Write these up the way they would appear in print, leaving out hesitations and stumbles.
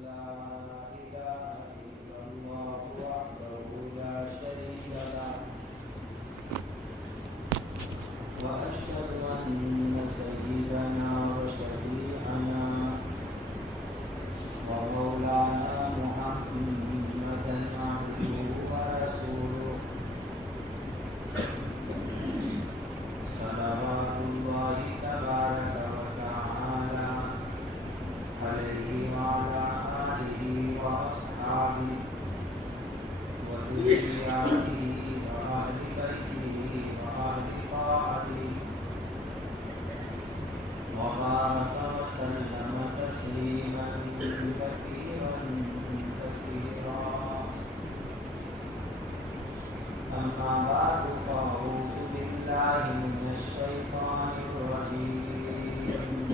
لا إله إلا الله وحده لا شريك له وأشهد أن سيدنا وشفيعنا ومولانا محمدا عبده ورسوله صلوات الله تبارك وتعالى عليه وعلى آله وأصحابه وذرياته وأهل بيته وأهل طاعته وبارك وسلم تسليما كثيرا كثيرا. أما بعد فأعوذ بالله من الشيطان الرجيم.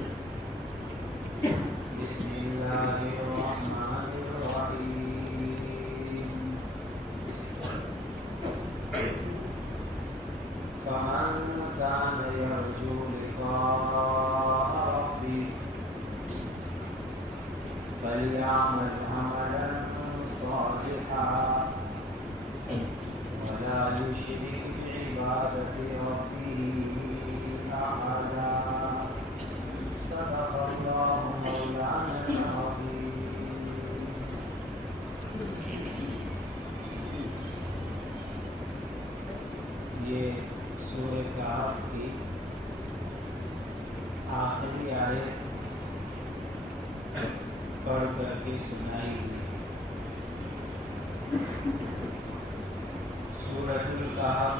بسم الله الرحمن الرحيم. فمن كان يرجو لقاء ربه فليعمل عملا صالحا ولا يشرك بعبادة ربه أحدا. صدق الله مولانا العظيم. یہ سورہ کہف کی آخری آیت پڑھ کر کے سنائی گئی. سورۃ الکہف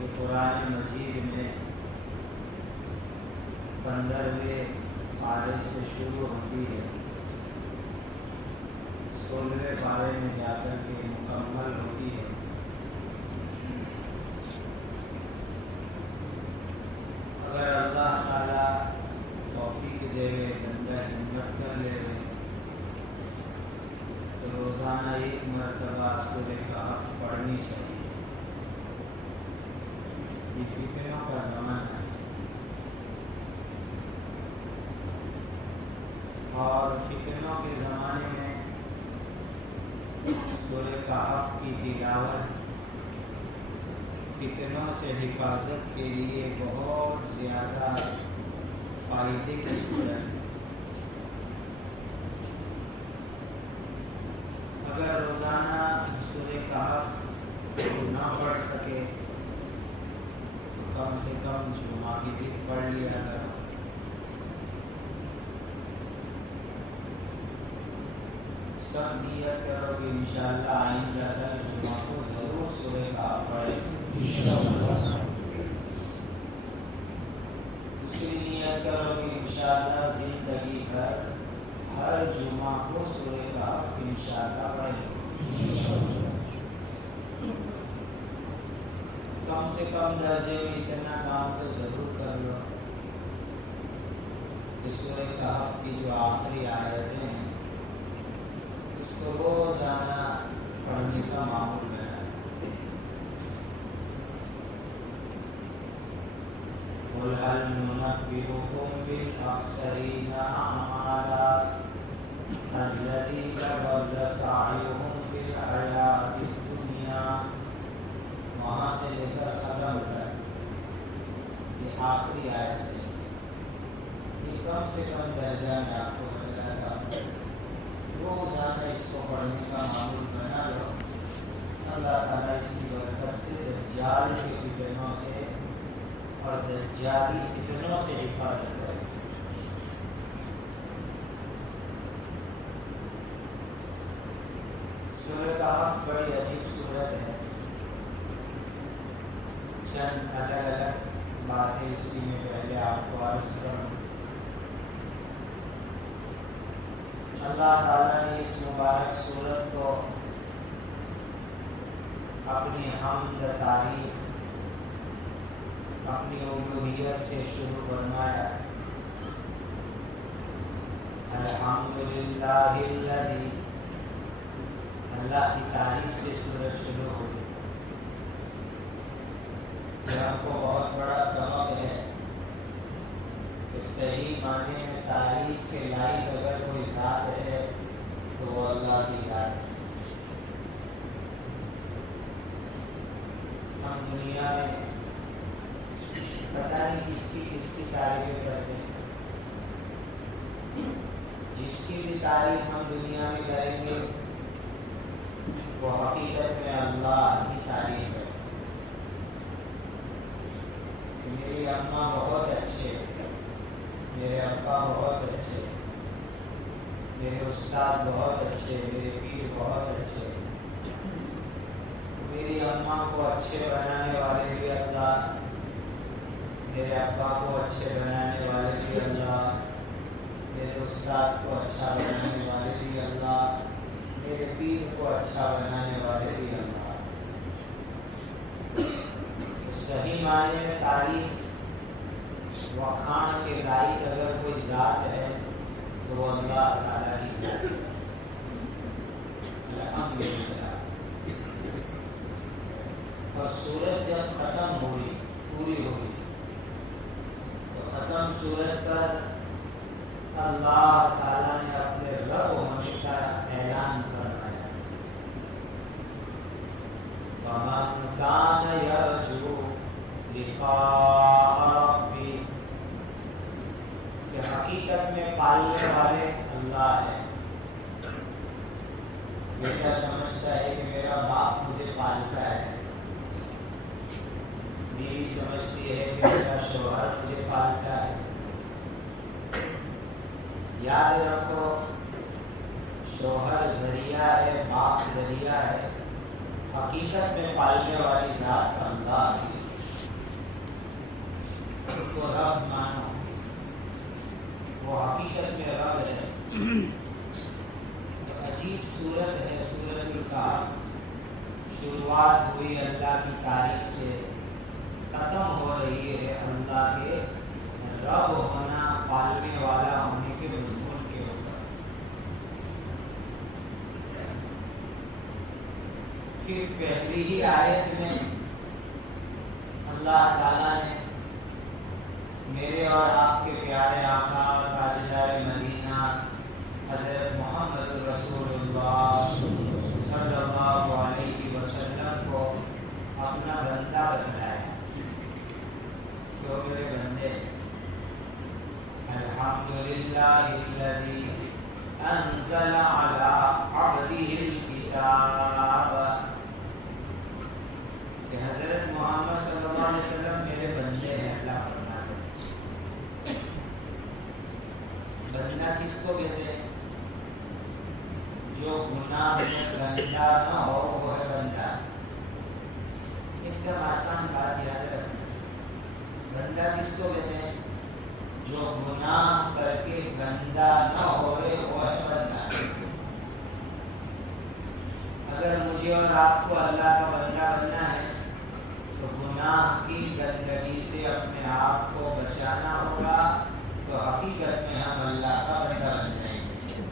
یہ قرآن مجید میں 15ویں پارے سے شروع ہوتی ہے، 16ویں پارے میں جا کر کے مکمل ہوتی ہے. اگر اللہ تعالیٰ توفیق دے گئے، بندہ ہمت کر لے گئے تو روزانہ ایک مرتبہ سورہ کہف پڑھنی چاہیے. یہ فتنوں کا زمانہ ہے اور فتنوں کے زمانے میں سورہ کہف کی تلاوت فتنوں سے حفاظت کے لیے بہت زیادہ فائدے کی صورت ہے. اگر روزانہ سورہ کہف نہ پڑھ سکے تو کم سے کم جمعہ کی دن پڑھ لیا کرو. سب نیت کرو کہ انشاءاللہ آئندہ تک جمعہ کو ضرور سورہ کہف پڑھیں. دوسری نیت کرو کہ انشاءاللہ زندگی بھر ہر جمعہ کو سورہ کہف انشاءاللہ پڑھیں. کم سے کم درجے میں اتنا کام تو ضرور کر لو کہ سورہ کہف کی جو آخری آیتیں ہیں اس کو روزانہ پڑھنے کا معمول بنا. قل هل ننبئكم بالأخسرين أعمالا الذين ضل سعيهم في الحياة الدنيا. وہاں سے لے کر ختم تک یہ آخری آیت ہے. یہ کم سے کم درجہ میں آپ کو بتایا تھا. روزانہ اس کو پڑھنے کا معمول بنا لو. اللہ تعالیٰ اس کی برکت سے دجال کے فتنوں سے اور دجالی فتنوں سے حفاظت کرے. سورہ کہف بڑی عجیب صورت ہے. چند الگ الگ باتیں اس کی میں پہلے آپ کو عرض کروں. اللہ تعالیٰ نے اس مبارک سورت کو اپنی حمد تعریف اپنی الوہیت سے شروع فرمایا. الحمدللہ الذی، اللہ کی تعریف سے سورت شروع ہو گئی. یہ ہم کو بہت بڑا سبق ہے کہ صحیح معنی میں تعریف کے لائق اگر کوئی ذات ہے تو وہ اللہ کی ذات ہے۔ ہم دنیا میں پتہ نہیں کس کی تعریفیں کرتے ہیں، جس کی بھی تعریف ہم دنیا میں کریں گے وہ حقیقت میں اللہ کی تعریف ہے۔ میری اماں بہت اچھے، میرے ابا بہت اچھے، میرے استاد بہت اچھے، میرے پیر بہت اچھے۔ میری اماں کو اچھے بنانے والے بھی اللہ، میرے ابا کو اچھے بنانے والے بھی اللہ، میرے استاد کو اچھا بنانے والے بھی اللہ، میرے پیر کو اچھا بنانے والے بھی اللہ۔ صحیح معنی میں تعریف وخان کے لائق اگر کوئی ذات ہے تو وہ اللہ تعالیٰ کی ذات ہے۔ الحمدللہ۔ اور سورت جب ختم ہوئی، پوری ہوئی، تو ختم سورت پر اللہ تعالیٰ نے اپنے رب ہونے کا اعلان فرمایا۔ فَمَنْ كَانَ يَرْجُو لِقَاءَ رَبِّهِ، کہ حقیقت میں پالنے والے اللہ ہے۔ بیٹا سمجھتا ہے کہ میرا باپ مجھے پالتا ہے، بیوی سمجھتی ہے کہ میرا شوہر مجھے پالتا ہے۔ یاد رکھو، شوہر ذریعہ ہے، باپ ذریعہ ہے، حقیقت میں پالنے والی ذات اللہ ہے۔ اس کو رب مانو، وہ حقیقت میں رب ہے۔ عجیب صورت ہے سورۃ الکہف۔ شروعات ہوئی اللہ کی تعریف سے، ختم ہو رہی ہے اللہ کے رب ہونا، پالنے والا ہونے کے مضمون کے اوپر۔ پھر پہلی ہی آیت میں اللہ تعالیٰ نے میرے اور آپ کے پیارے آقا تاجدار مدینہ حضرت محمد رسول اللہ صلی اللہ علیہ وسلم کو اپنا بندہ بتلایا۔ کیوں میرے بندے؟ الحمدللہ الذی انزل علی عبدہ الکتاب، کہ حضرت محمد صلی اللہ علیہ وسلم میرے بندے ہیں۔ اللہ فرماتے ہیں بندہ کس کو کہتے ہیں؟ جو گناہ میں گندا نہ ہو وہ ہے بندہ۔ ایک دم آسان بات یاد رکھنا، بندہ کس کو کہتے ہیں؟ جو گناہ کر کے گندا نہ ہوئے وہ ہے بندہ۔ اگر مجھے اور آپ کو اللہ کا بندہ بننا ہے تو گناہ کی گندگی سے اپنے آپ کو بچانا ہوگا، تو حقیقت میں ہم اللہ کا بندہ بن جائیں گے۔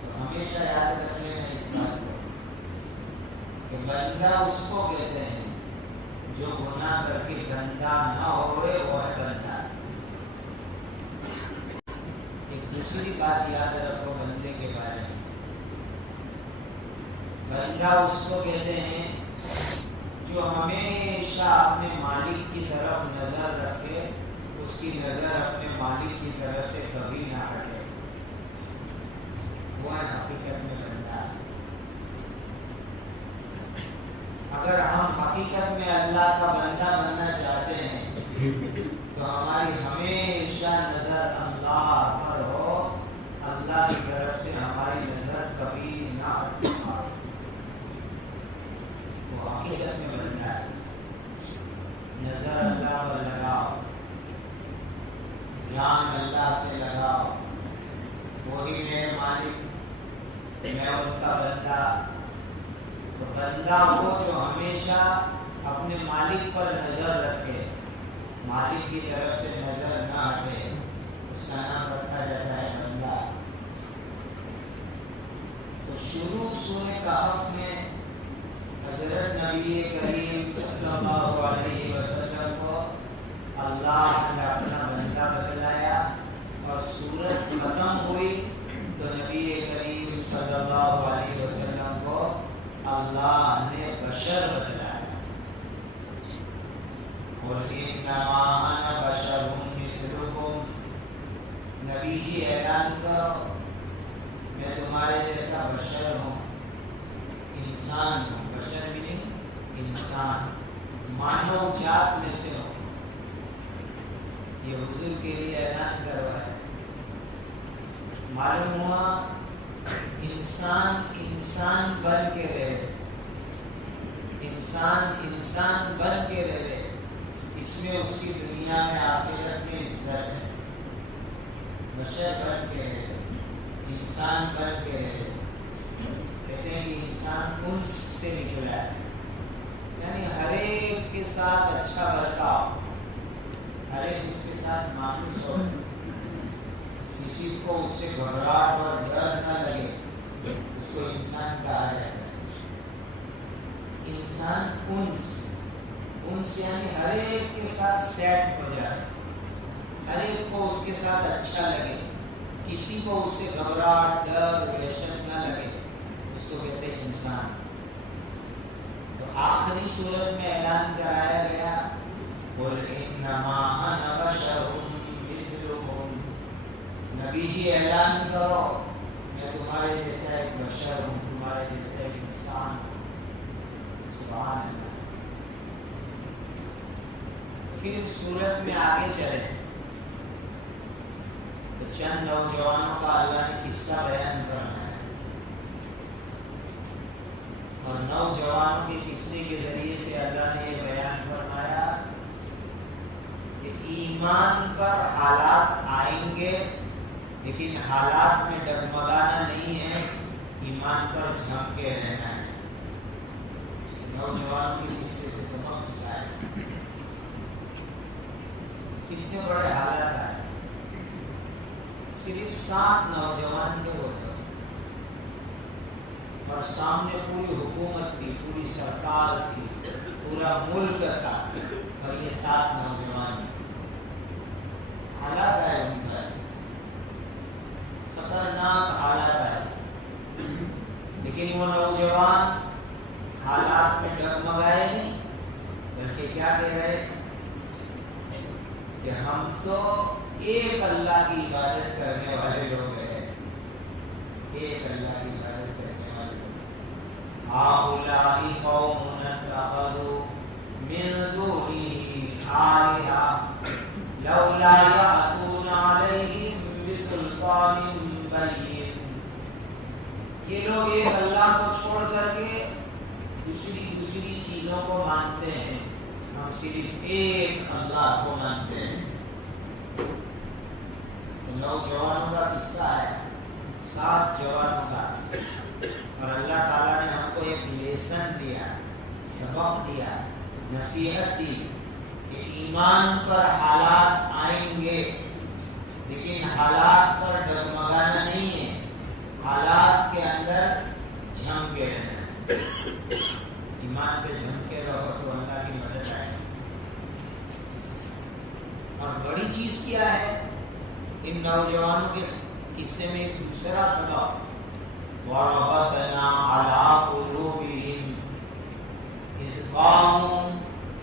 تو ہمیشہ یاد رکھنے میں اس بات کو کہ بندہ اس کو کہتے ہیں جو گناہ کر کے گندا نہ ہوئے وہ ہے بندہ۔ ایک دوسری بات یاد رکھو بندے کے بارے میں، بندہ اس کو کہتے ہیں جو ہمیشہ اپنے مالک کی طرف نظر رکھے، اس کی نظر اپنے مالک کی طرف سے کبھی نہ ہٹے، وہ ہے حقیقت میں بندہ۔ اگر ہم حقیقت میں اللہ کا بندہ بننا چاہتے ہیں تو ہماری ہمیشہ نظر اللہ پر ہو، اللہ کی طرف سے ہماری نظر کبھی نہ ہٹے، وہ حقیقت میں بندہ ہے۔ نظر اللہ پر لگاؤ، دھیان اللہ سے لگاؤ، وہی میرے مالک، میں ان کا بندہ۔ تو بندہ وہ جو ہمیشہ اپنے مالک پر نظر رکھے، مالک کی طرف سے نظر نہ ہٹے، اس کا نام رکھا جاتا ہے بندہ۔ تو شروع سورہ کہف میں حضرت نبی کریم صلی اللہ علیہ وسلم کو اللہ نے اپنا قل انما انا بشر مثلکم، نبی جی اعلان کرو میں تمہارے جیسا بشر ہوں، انسان ہوں. بشر بھی انسان، مانو جات میں سے ہوں. یہ حضور کے لیے اعلان کروایا. معلوم ہوا انسان انسان بن کے رہے، انسان انسان بن کے رہے، اس میں اس کی دنیا میں آخرت میں عزت ہے. بشر بن کے رہے، انسان بن کے رہے. کہتے ہیں کہ انسان انس سے نکلا ہے، یعنی ہر ایک کے ساتھ اچھا برتاؤ، ہر ایک اس کے ساتھ مانوس ہو، کسی کو اس سے گھبراہٹ اور ڈر نہ لگے، اس کو انسان کہا جائے. انسان انس یعنی ہر ایک کے ساتھ سیٹ ہو جائے، ہر ایک کو اس کے ساتھ اچھا لگے، کسی کو اس سے گھبراہٹ ڈر وحشت نہ لگے، اس کو کہتے ہیں انسان. تو آخری صورت میں اعلان کرایا گیا قل انما انا بشر مثلکم، نبی جی اعلان کرو میں تمہارے جیسا ایک بشر ہوں، تمہارے جیسا ایک انسان ہوں. سبحان اللہ. پھر صورت میں آگے چلے تو چند نوجوانوں کا اللہ نے قصہ بیان کرنا ہے، اور نوجوانوں کے قصے کے ذریعے سے اللہ نے یہ بیان فرمایا کہ ایمان پر حالات آئیں گے، لیکن حالات میں ڈگمگانا نہیں ہے، ایمان پر جھم کے رہنا ہے. نوجوانوں کے قصے سے سبق سکھائے. کتنے بڑے حالات آئے، صرف 7 نوجوان تھے وہ تو، اور سامنے پوری حکومت تھی، پوری سرکار تھی، پورا ملک تھا، اور یہ 7 نوجوان حالات آئے ان پر، خطرناک حالات آئے. لیکن وہ نوجوان حالات میں ڈگمگائے نہیں، بلکہ کیا کہہ رہے کہ ہم تو ایک اللہ کی عبادت کرنے والے لوگ ہیں، ایک اللہ کی عبادت کرنے والے لوگ. ہؤلاء قوم اتخذوا من دونه آلهة لولا يأتون عليهم بسلطان بين. یہ لوگ ایک اللہ کو چھوڑ کر کے دوسری چیزوں کو مانتے ہیں، ہم صرف ایک اللہ کو مانتے ہیں. نوجوانوں کا قصہ ہے، 7 جوانوں کا، اور اللہ تعالیٰ نے ہم کو ایک لیسن دیا، سبق دیا، نصیحت دی کہ ایمان پر حالات آئیں گے، لیکن حالات پر ڈگمگانا نہیں ہے، حالات کے اندر جھم کے رہنا ہے. ایمان پہ جھم کے رہو تو اللہ کی مدد آئے. اور بڑی چیز کیا ہے ان نوجوانوں کے قصے میں ایک دوسرا سبق، وَرَبَطْنَا عَلَىٰ قُلُوبِهِمْ إِذْ قَامُوا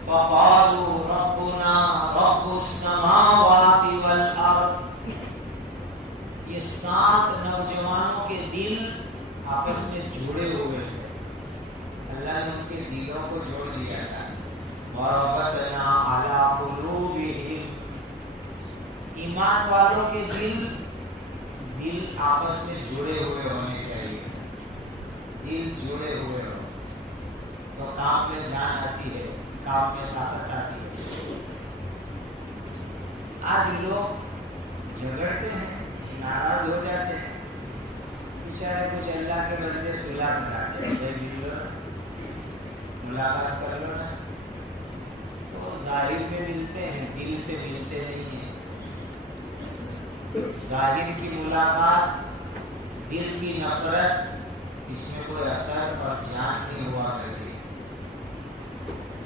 فَقَالُوا رَبُّنَا رَبُّ السَّمَاوَاتِ وَالْأَرْضِ. یہ 7 نوجوانوں کے دل آپس میں جڑے ہوئے تھے، اللہ نے ان کے دلوں کو جوڑ دیا تھا. وَرَبَطْنَا عَلَىٰ قُلُوبِهِمْ، ایمان والوں کے دل آپس میں جڑے ہوئے ہونے چاہیے. دل جڑے ہوئے ہو تو کام میں جان آتی ہے، کام میں طاقت آتی ہے. آج لوگ جھگڑتے ہیں، ناراض ہو جاتے ہیں، بیچارے کچھ اللہ کے بندے صلح کراتے ہیں، مل لو، ملاقات کر لو نا. تو ظاہر میں ملتے ہیں، دل سے ملتے نہیں ہیں. ظاہر کی ملاقات، دل کی نفرت، اس میں کوئی اثر اور جان نہیں ہوا کرتی.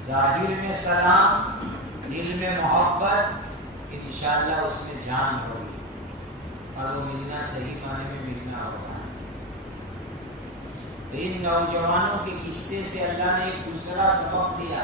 ظاہر میں سلام، دل میں محبت، انشاءاللہ اس میں جان ہوگی، اور وہ ملنا صحیح معنی میں ملنا ہوگا. تو ان نوجوانوں کے قصے سے اللہ نے ایک دوسرا سبق دیا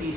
30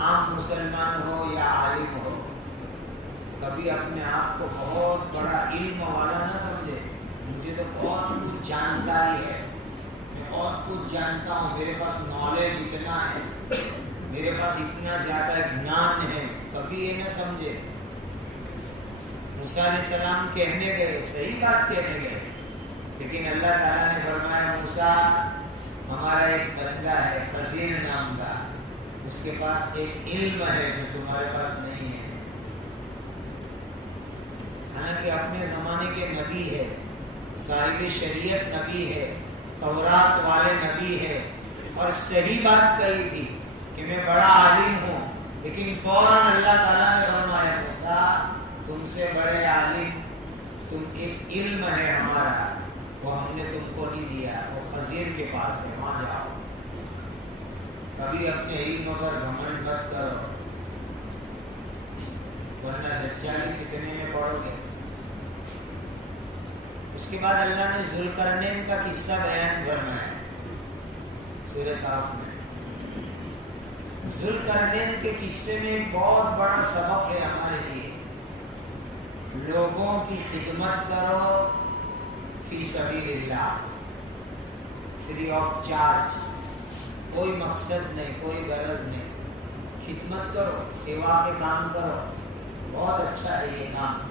عام مسلمان ہو یا عالم ہو، کبھی اپنے آپ کو بہت بڑا علم والا نہ سمجھے. مجھے تو بہت کچھ جانکاری ہے، میں بہت کچھ جانتا ہوں، میرے پاس نالج اتنا ہے، میرے پاس اتنا زیادہ گیان ہے. کبھی یہ نہ سمجھے. موسیٰ علیہ السلام کہنے گئے، صحیح بات کہنے گئے، لیکن اللہ تعالیٰ نے فرمایا موسیٰ ہمارا ایک بندہ ہے خضر نام کا، اس کے پاس ایک علم ہے جو تمہارے پاس نہیں ہے. حالانکہ اپنے زمانے کے نبی ہے، صاحب شریعت نبی ہے، تورات والے نبی ہے، اور صحیح بات کہی تھی کہ میں بڑا عالم ہوں، لیکن فوراً اللہ تعالیٰ نے فرمایا موسیٰ تم سے بڑے عالم، تم ایک علم ہے ہمارا، وہ ہم نے تم کو نہیں دیا، وہ خضر کے پاس ہے، وہاں جاؤ. کبھی اپنے علم پر گھمنڈ مت کرو، ورنہ دجالی فتنے میں پڑو گے. اس کے بعد اللہ نے ذوالقرنین کا قصہ بیان فرمایا سورہ کہف میں. ذوالقرنین کے قصے میں ایک بہت بڑا سبق ہے ہمارے لیے. لوگوں کی خدمت کرو فی سبیل اللہ، فری آف چارج، کوئی مقصد نہیں، کوئی غرض نہیں. خدمت کرو، سیوا کے کام کرو، بہت اچھا ہے یہ کام.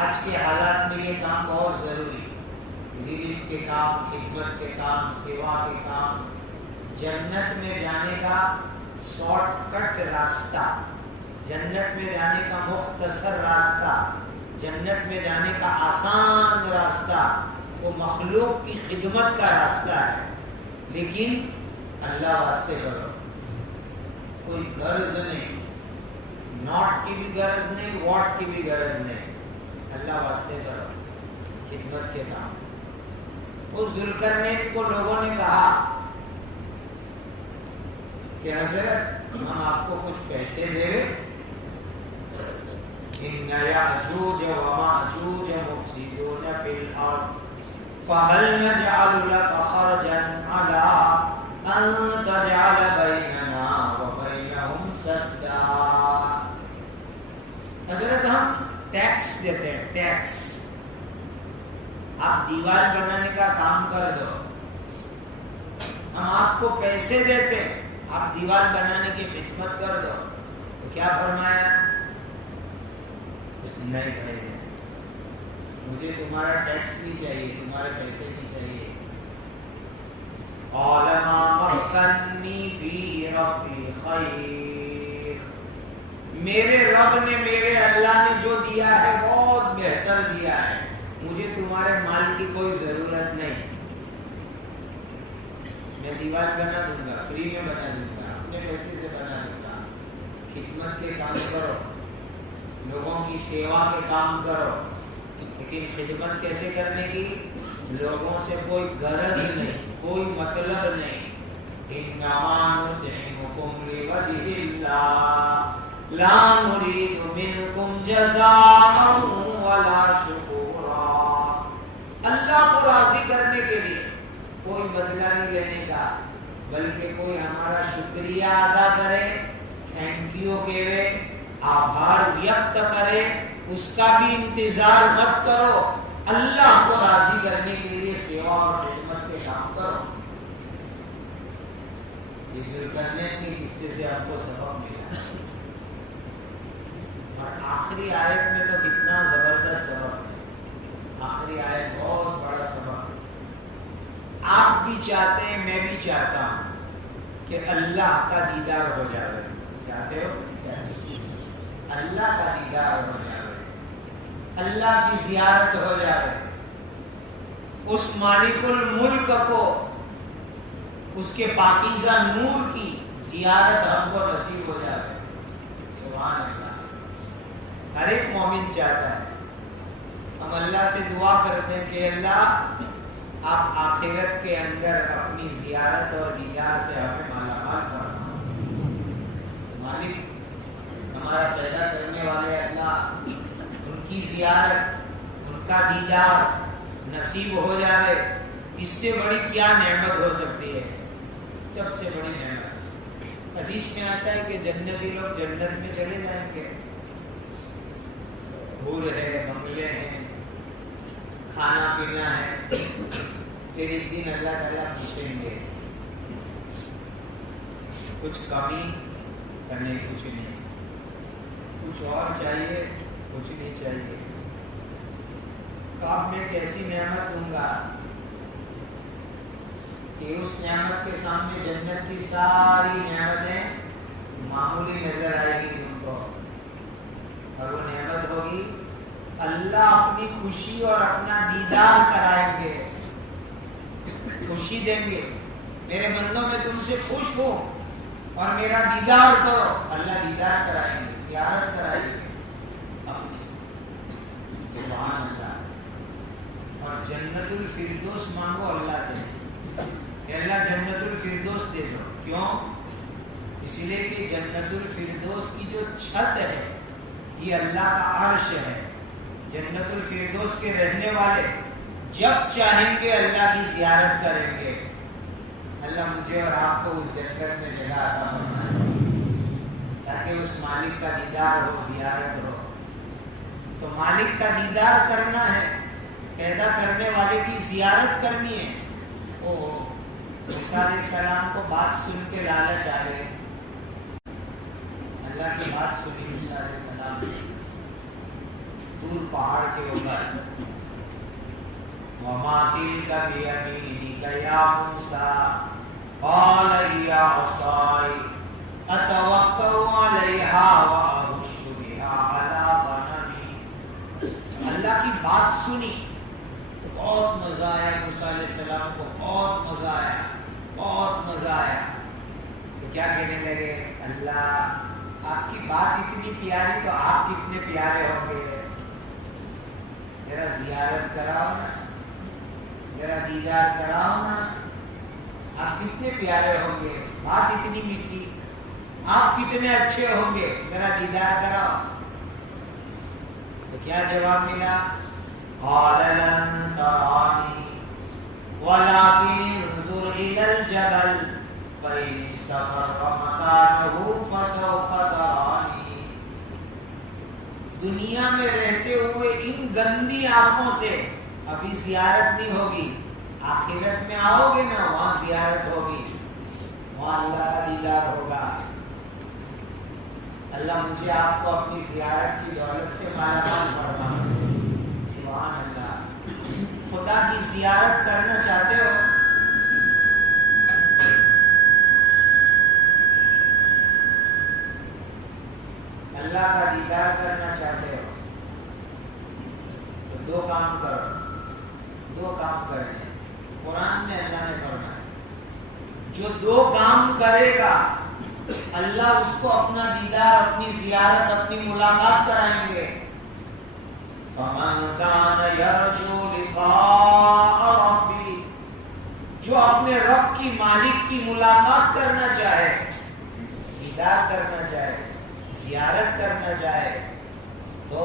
آج کے حالات میں یہ کام بہت ضروری. ریلیف کے کام، خدمت کے کام، سیوا کے کام، جنت میں جانے کا شارٹ کٹ راستہ، جنت میں جانے کا مختصر راستہ، جنت میں جانے کا آسان راستہ وہ مخلوق کی خدمت کا راستہ ہے. لیکن اللہ واسطے کرو، کوئی غرض نہیں، ناٹ کی بھی غرض نہیں، واٹ کی بھی غرض نہیں، اللہ واسطے کرو خدمت کے کام. اس ذوالقرنین کو لوگوں نے کہا کہ حضرت ہم آپ کو کچھ پیسے دے رہے، ان یاجوج و ماجوج مفسدون فی الارض فهل نجعل لك خرجا على ان تجعل بیننا وبینہم سدا. حضرت ہم ٹیکس دیتے ہیں، ٹیکس. آپ دیوار بنانے کا کام کر دو، ہم آپ کو پیسے دیتے ہیں، آپ دیوار بنانے کی خدمت کر دو. تو کیا فرمایا؟ نہیں بھائی، مجھے تمہارا ٹیکس نہیں چاہیے، تمہارے پیسے نہیں چاہیے. قال ما مكنني فيه ربي خير، میرے رب نے، میرے اللہ نے جو دیا ہے بہت بہتر دیا ہے، مجھے تمہارے مال کی کوئی ضرورت نہیں. میں دیوار بنا دوں گا، فری میں بنا دوں گا، اپنے پیسے سے بنا دوں گا. خدمت کے کام کرو، لوگوں کی سیوا کے کام کرو، لیکن خدمت کیسے کرنے کی؟ لوگوں سے کوئی غرض نہیں، کوئی مطلب نہیں. انما نطعمکم لوجہ اللہ لا نريد منکم جزاء ولا شکورا. اللہ کو راضی کرنے کے لیے، کوئی بدلہ نہیں لینے کا، بلکہ کوئی ہمارا شکریہ ادا کرے، تھینک یو کہے، آبھار ویکت کرے، اس کا بھی انتظار مت کرو. اللہ کو راضی کرنے کے لیے سیوا اور خدمت کے کام کرو. یہ ذوالقرنین کے قصے سے آپ کو سبق ملا. اور آخری آیت میں تو کتنا زبردست سبق ہے. آخری آیت بہت بڑا سبق. آپ بھی چاہتے ہیں، میں بھی چاہتا ہوں کہ اللہ کا دیدار ہو جائے. چاہتے ہو؟ اللہ کا دیدار ہو جائے، اللہ کی زیارت ہو جائے، اس مالک الملک کو، اس کے پاکیزہ نور کی زیارت ہم کو نصیب ہو جائے. سبحان اللہ. ہر ایک مومن چاہتا ہے. ہم اللہ سے دعا کرتے ہیں کہ اللہ آپ آخرت کے اندر اپنی زیارت اور دیدار سے ہمیں مالا مال فرمائیں. مالک ہمارا پیدا کرنے والے اللہ، ان کی زیارت، ان کا دیدار نصیب ہو جائے، اس سے بڑی کیا نعمت ہو سکتی ہے؟ سب سے بڑی نعمت. حدیث میں آتا ہے کہ جنتی لوگ جنت میں چلے جائیں گے، حور ہے، بنگلے ہیں، کھانا پینا ہے، پھر ایک دن اللہ تعالیٰ پوچھیں گے کچھ کمی کرنے کچھ نہیں، کچھ اور چاہیے کچھ نہیں چاہیے، کب میں کیسی نعمت دوں گا کہ اس نعمت کے سامنے جنت کی ساری نعمتیں معمولی نظر آئے گی ان کو، اور وہ نعمت ہوگی اللہ اپنی خوشی اور اپنا دیدار کرائیں گے، خوشی دیں گے، میرے بندوں میں تم سے خوش ہوں اور میرا دیدار کرو، اللہ دیدار کرائیں گے، زیارت کرائیں گے اپنی، سبحان اللہ۔ اور جنت الفردوس مانگو اللہ سے، کہ اللہ جنت الفردوس دے دو، کیوں؟ اس لیے کہ جنت الفردوس کی جو چھت ہے یہ اللہ کا عرش ہے، جنت الفردوس کے رہنے والے جب چاہیں گے اللہ کی زیارت کریں گے۔ اللہ مجھے اور آپ کو اس جنت میں جگہ عطا فرمائے تاکہ اس مالک کا دیدار ہو، زیارت ہو۔ تو مالک کا دیدار کرنا ہے، پیدا کرنے والے کی زیارت کرنی ہے۔ وہ موسیٰ علیہ السلام کو بات سن کے لالچ آ گئے، اللہ کی بات سنی موسیٰ علیہ السلام دور پہاڑ کے اوپر، وَمَا تِلْكَ بِيَمِينِكَ يَا مُوسَىٰ قَالَ هِيَ عَصَايَ أَتَوَكَّأُ عَلَيْهَا وَأَهُشُّ بِهَا عَلَىٰ غَنَمِي۔ اللہ کی بات سنی تو بہت مزہ آیا موسیٰ علیہ السلام کو، بہت مزہ آیا، بہت مزہ آیا۔ تو کیا کہنے لگے، اللہ آپ کی بات اتنی پیاری تو آپ کتنے پیارے ہوں گے، ذرا زیارت کراؤ نا، ذرا دیدار کراؤ نا، آپ کتنے پیارے ہوں گے، بات اتنی میٹھی، آپ کتنے اچھے ہوں گے، ذرا دیدار کراؤ۔ تو کیا جواب ملا، قال لن ترانی ولكن انظر الى الجبل فإن استقر مكانه فسوف ترانی۔ دنیا میں رہتے ہوئے ان گندی آنکھوں سے ابھی زیارت نہیں ہوگی، آخرت میں آؤ گے نا وہاں زیارت ہوگی، وہاں اللہ کا دیدار ہوگا۔ اللہ مجھے آپ کو اپنی زیارت کی دولت سے مالا مال فرما۔ سبحان اللہ۔ خدا کی زیارت کرنا چاہتے ہو، اللہ کا دیدار کرنا چاہتے ہو تو دو کام کرو، دو کام کرنے قرآن میں اللہ نے فرمایا، جو دو کام کرے گا اللہ اس کو اپنا دیدار، اپنی زیارت، اپنی ملاقات کرائیں گے۔ فَمَنْ كَانَ يَرْجُو لِقَاءَ رَبِّهِ، جو اپنے رب کی، مالک کی ملاقات کرنا چاہے، دیدار کرنا چاہے، زیارت کرنا چاہے تو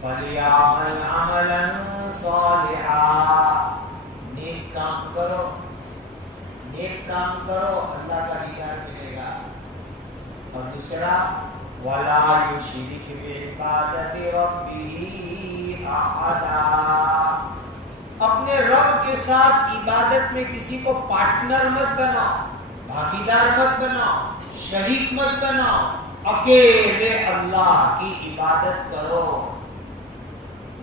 فَلْيَعْمَلْ عَمَلًا صَالِحًا، نیک کام کرو، نیک کام کرو، اللہ کا دیدار ملے گا۔ اور دوسرا وَلَا يُشْرِكْ بِعِبَادَةِ رَبِّهِ أَحَدًا، اپنے رب کے ساتھ عبادت میں کسی کو پارٹنر مت بناؤ، بھاگیدار مت بناؤ، شریک مت بناؤ، اکیلے اللہ کی عبادت کرو۔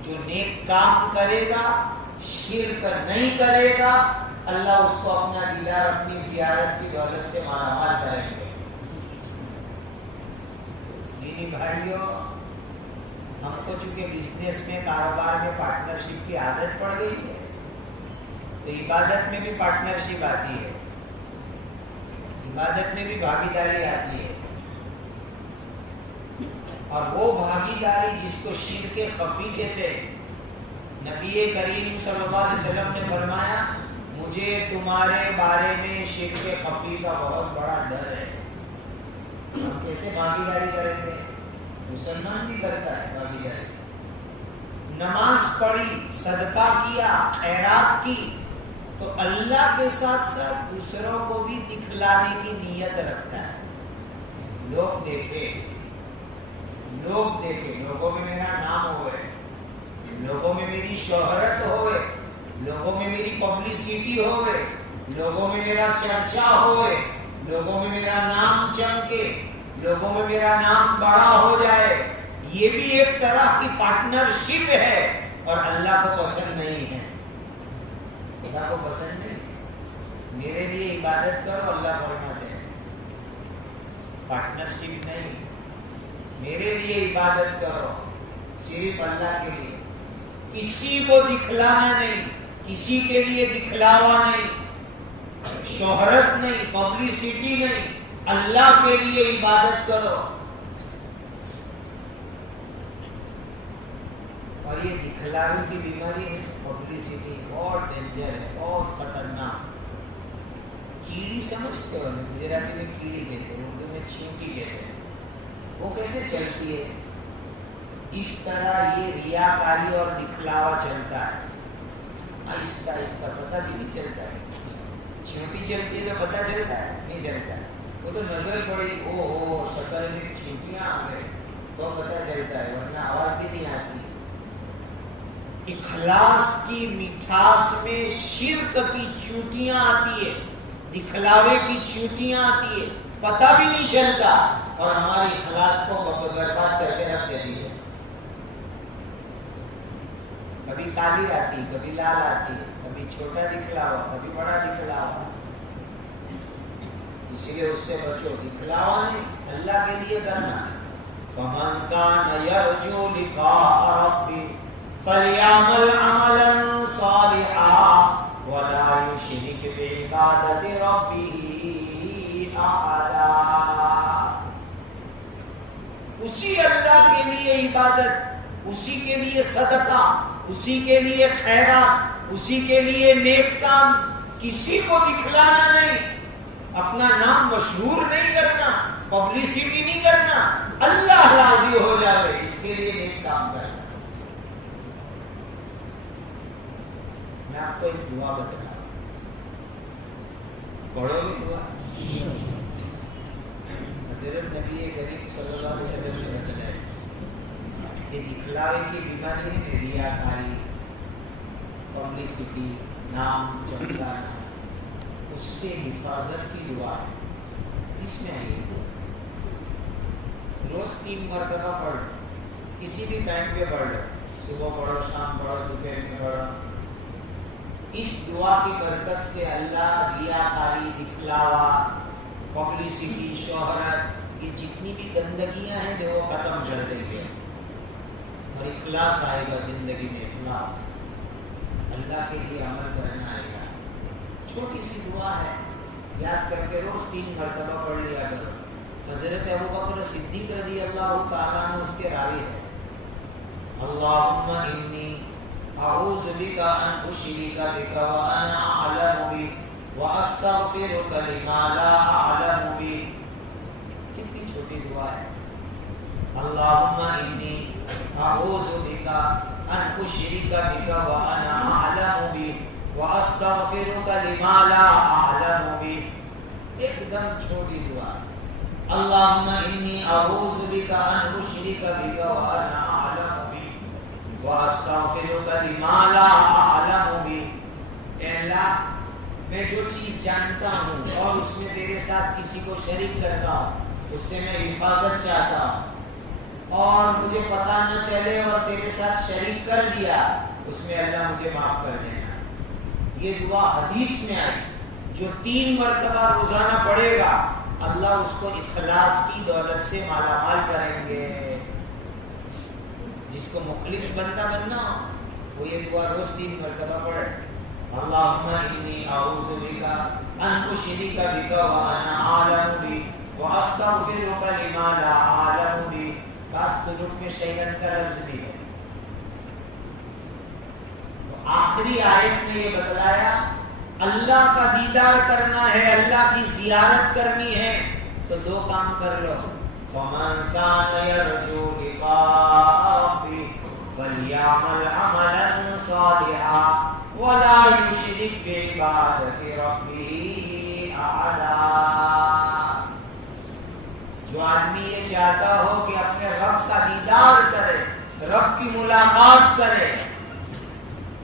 جو نیک کام کرے گا، شرک نہیں کرے گا، اللہ اس کو اپنا دیدار، اپنی زیارت کی دولت سے مالا مال کریں گے۔ دینی بھائیوں، ہم کو چونکہ بزنس میں، کاروبار میں پارٹنرشپ کی عادت پڑ گئی ہے، تو عبادت میں بھی پارٹنرشپ آتی ہے، عبادت میں بھی بھاگیداری آتی ہے۔ اور وہ بھاگیداری جس کو شرک خفی کہتے ہیں، نبی کریم صلی اللہ علیہ وسلم نے فرمایا مجھے تمہارے بارے میں شرک خفی کا بہت بڑا ڈر ہے۔ ہم کیسے بھاگیداری کریں گے؟ مسلمان بھی کرتا ہے بھاگیداری، نماز پڑھی، صدقہ کیا، خیرات کی، تو اللہ کے ساتھ ساتھ دوسروں کو بھی دکھلانے کی نیت رکھتا ہے، لوگ دیکھے، لوگوں میں میرا نام ہوئے، لوگوں میں میری شہرت ہوئے، لوگوں میں میری پبلسٹی ہوئے، لوگوں میں میرا چرچا ہوئے، لوگوں میں میرا نام چمکے، لوگوں میں میرا نام بڑا ہو جائے، یہ بھی ایک طرح کی پارٹنرشپ ہے اور اللہ کو پسند نہیں ہے۔ خدا کو پسند نہیں، میرے لیے عبادت کرو اللہ فرماتے ہیں، پارٹنرشپ نہیں، میرے لیے عبادت کرو صرف اللہ کے لیے، کسی کو دکھلانا نہیں، کسی کے لیے دکھلاوا نہیں، شہرت نہیں، پبلسٹی نہیں، اللہ کے لیے عبادت کرو۔ اور یہ دکھلاوے کی بیماری ہے، پبلسٹی بہت ڈینجر ہے، بہت خطرناک۔ کیڑی سمجھتے ہو، گجراتی میں کیڑی کہتے ہیں، اردو میں چینٹی کہتے ہیں، وہ کیسے چلتی ہے؟ اس طرح یہ ریاکاری اور دکھلاوا چلتا ہے، آہستہ آہستہ، پتہ بھی نہیں چلتا ہے۔ چینٹی چلتی ہے تو پتہ چلتا ہے؟ نہیں چلتا ہے، وہ تو نظر پڑی، او شکل میں چینٹیاں آ گئے تو پتہ چلتا ہے، ورنہ آواز بھی نہیں آتی۔ اخلاص کی مٹھاس میں شرک کی چونٹیاں آتی ہے، دکھلاوے کی چونٹیاں آتی ہے، پتہ بھی نہیں چلتا، اور ہماری اخلاص کو برباد کر کے رکھ دیتی ہے۔ کبھی کالی آتی، کبھی لال آتی ہے، کبھی چھوٹا دکھلاوا، کبھی بڑا دکھلاوا، اسی لیے اس سے بچو۔ دکھلاوا نہیں، اللہ کے لیے کرنا۔ فَمَنْ كَانَ يَرْجُو لِقَاءَ رَبِّهِ فَلْيَعْمَلْ عَمَلًا صَالِحًا وَلَا يُشْرِكْ بِعِبَادَةِ رَبِّهِ أَحَدًا۔ اسی اللہ کے لیے عبادت، اسی کے لیے صدقہ، اسی کے لیے خیرات، اسی کے لیے نیک کام، کسی کو دکھلانا نہیں، اپنا نام مشہور نہیں کرنا، پبلسٹی نہیں کرنا، اللہ راضی ہو جائے اس کے لیے نیک کام کرنا۔ میں آپ کو ایک دعا بتاتا ہوں، پڑھو گے دعا؟ حضرت نبی کریم صلی اللہ علیہ وسلم نے بتایا کہ دکھلاوے کی بیماری ہے، ریاکاری، پبلسٹی، نام چمکانا، اس سے حفاظت کی دعا ہے۔ اس میں آئیے روز 3 مرتبہ پڑھ، کسی بھی ٹائم پہ پڑھ لو، صبح پڑھو، شام پڑھو، دوپہر میں پڑھو۔ اس دعا کی برکت سے اللہ ریاکاری، دکھلاوا، پبلسٹی، شہرت، یہ جتنی بھی گندگیاں ہیں جو وہ ختم کر دیں گے، اور اخلاص آئے گا زندگی میں، اخلاص، اللہ کے لیے عمل کرنا آئے گا۔ چھوٹی سی دعا ہے، یاد کر کے روز 3 مرتبہ پڑھ لیا کرو۔ حضرت ابوبکر صدیق رضی اللہ تعالیٰ عنہ اس کے راوی ہے، اللہم انی اعوذ بک ان اشرک بک وانا اعلم بک واستغفرک لما لا اعلم بک۔ کتنی چھوٹی دعا ہے، اللہم انی اعوذ بک ان اشرک بک وانا اعلم بک واستغفرک لما لا اعلم بک۔ ایک دم چھوٹی دعا، اللہم انی اعوذ بک ان اشرک بک وانا اعلم بک واستغفرک لما لا اعلم بک۔ اے اللہ، میں جو چیز جانتا ہوں اور اس میں تیرے ساتھ کسی کو شریک کرتا ہوں، اس سے میں حفاظت چاہتا ہوں، اور مجھے پتہ نہ چلے اور تیرے ساتھ شریک کر دیا، اس میں اللہ مجھے معاف کر دینا۔ یہ دعا حدیث میں آئی، جو 3 مرتبہ روزانہ پڑھے گا اللہ اس کو اخلاص کی دولت سے مالا مال کریں گے۔ جس کو مخلص بندہ بننا ہو وہ یہ دعا روز 3 مرتبہ پڑھے، اللہم انی اعوذ بک ان اشرک بک وانا اعلم بک واستغفرک لما لا اعلم بک۔ بعض طرق میں شیئن کا لفظ بھی ہے۔ تو آخری آیت نے یہ بتلایا اللہ کا دیدار کرنا ہے، اللہ کی زیارت کرنی ہے، تو 2 کام کر لو۔ فَمَنْ كَانَ يَرْجُو لِقَاءَ رَبِّهِ فَلْيَعْمَلْ عَمَلًا صَالِحًا وَلَا يُشْرِكْ بِعِبَادَةِ رَبِّهِ أَحَدًا۔ جو آدمی یہ چاہتا ہو کہ اپنے رب کا دیدار کرے، رب کی ملاقات کرے،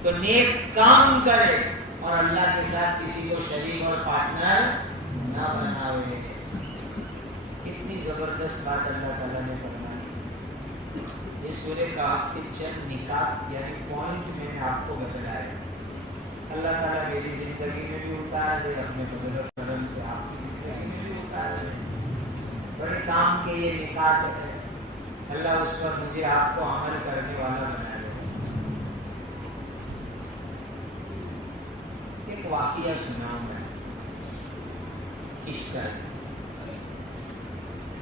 تو نیک کام کرے اور اللہ کے ساتھ کسی کو شریک اور پارٹنر نہ بناوے۔ کتنی زبردست بات اللہ تعالیٰ نے فرمائی۔ اس سورہ کہف کے چند نکات یعنی پوائنٹ میں نے آپ کو بتلایا۔ اللہ تعالیٰ میری زندگی میں بھی اتار دے، اپنے فضل و کرم سے آپ کی زندگی میں بھی اتار دے۔ بڑے کام کے یہ نکات ہے، اللہ اس پر مجھے آپ کو عمل کرنے والا بنا دے۔ ایک واقعہ سناؤں میں، قصہ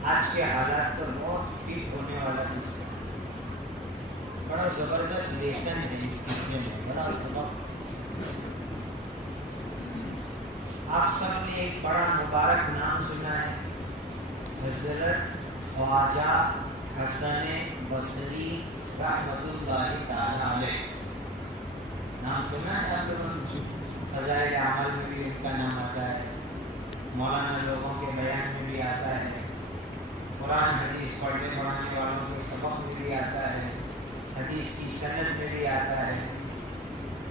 آج کے حالات پر بہت فٹ ہونے والا قصہ، بڑا زبردست لیسن ہے اس قصے میں، بڑا سبق۔ آپ سب نے ایک بڑا مبارک نام سنا ہے، حضرت خواجہ حسن بصری رحمۃ اللہ تعالی علیہ۔ نام سنا ہے آپ لوگوں نے؟ فضائل اعمال میں بھی ان کا نام آتا ہے، مولانا لوگوں کے بیان میں بھی آتا ہے، قرآن حدیث پڑھنے پڑھانے والوں کے سبق میں بھی آتا ہے، حدیث کی سند میں بھی آتا ہے۔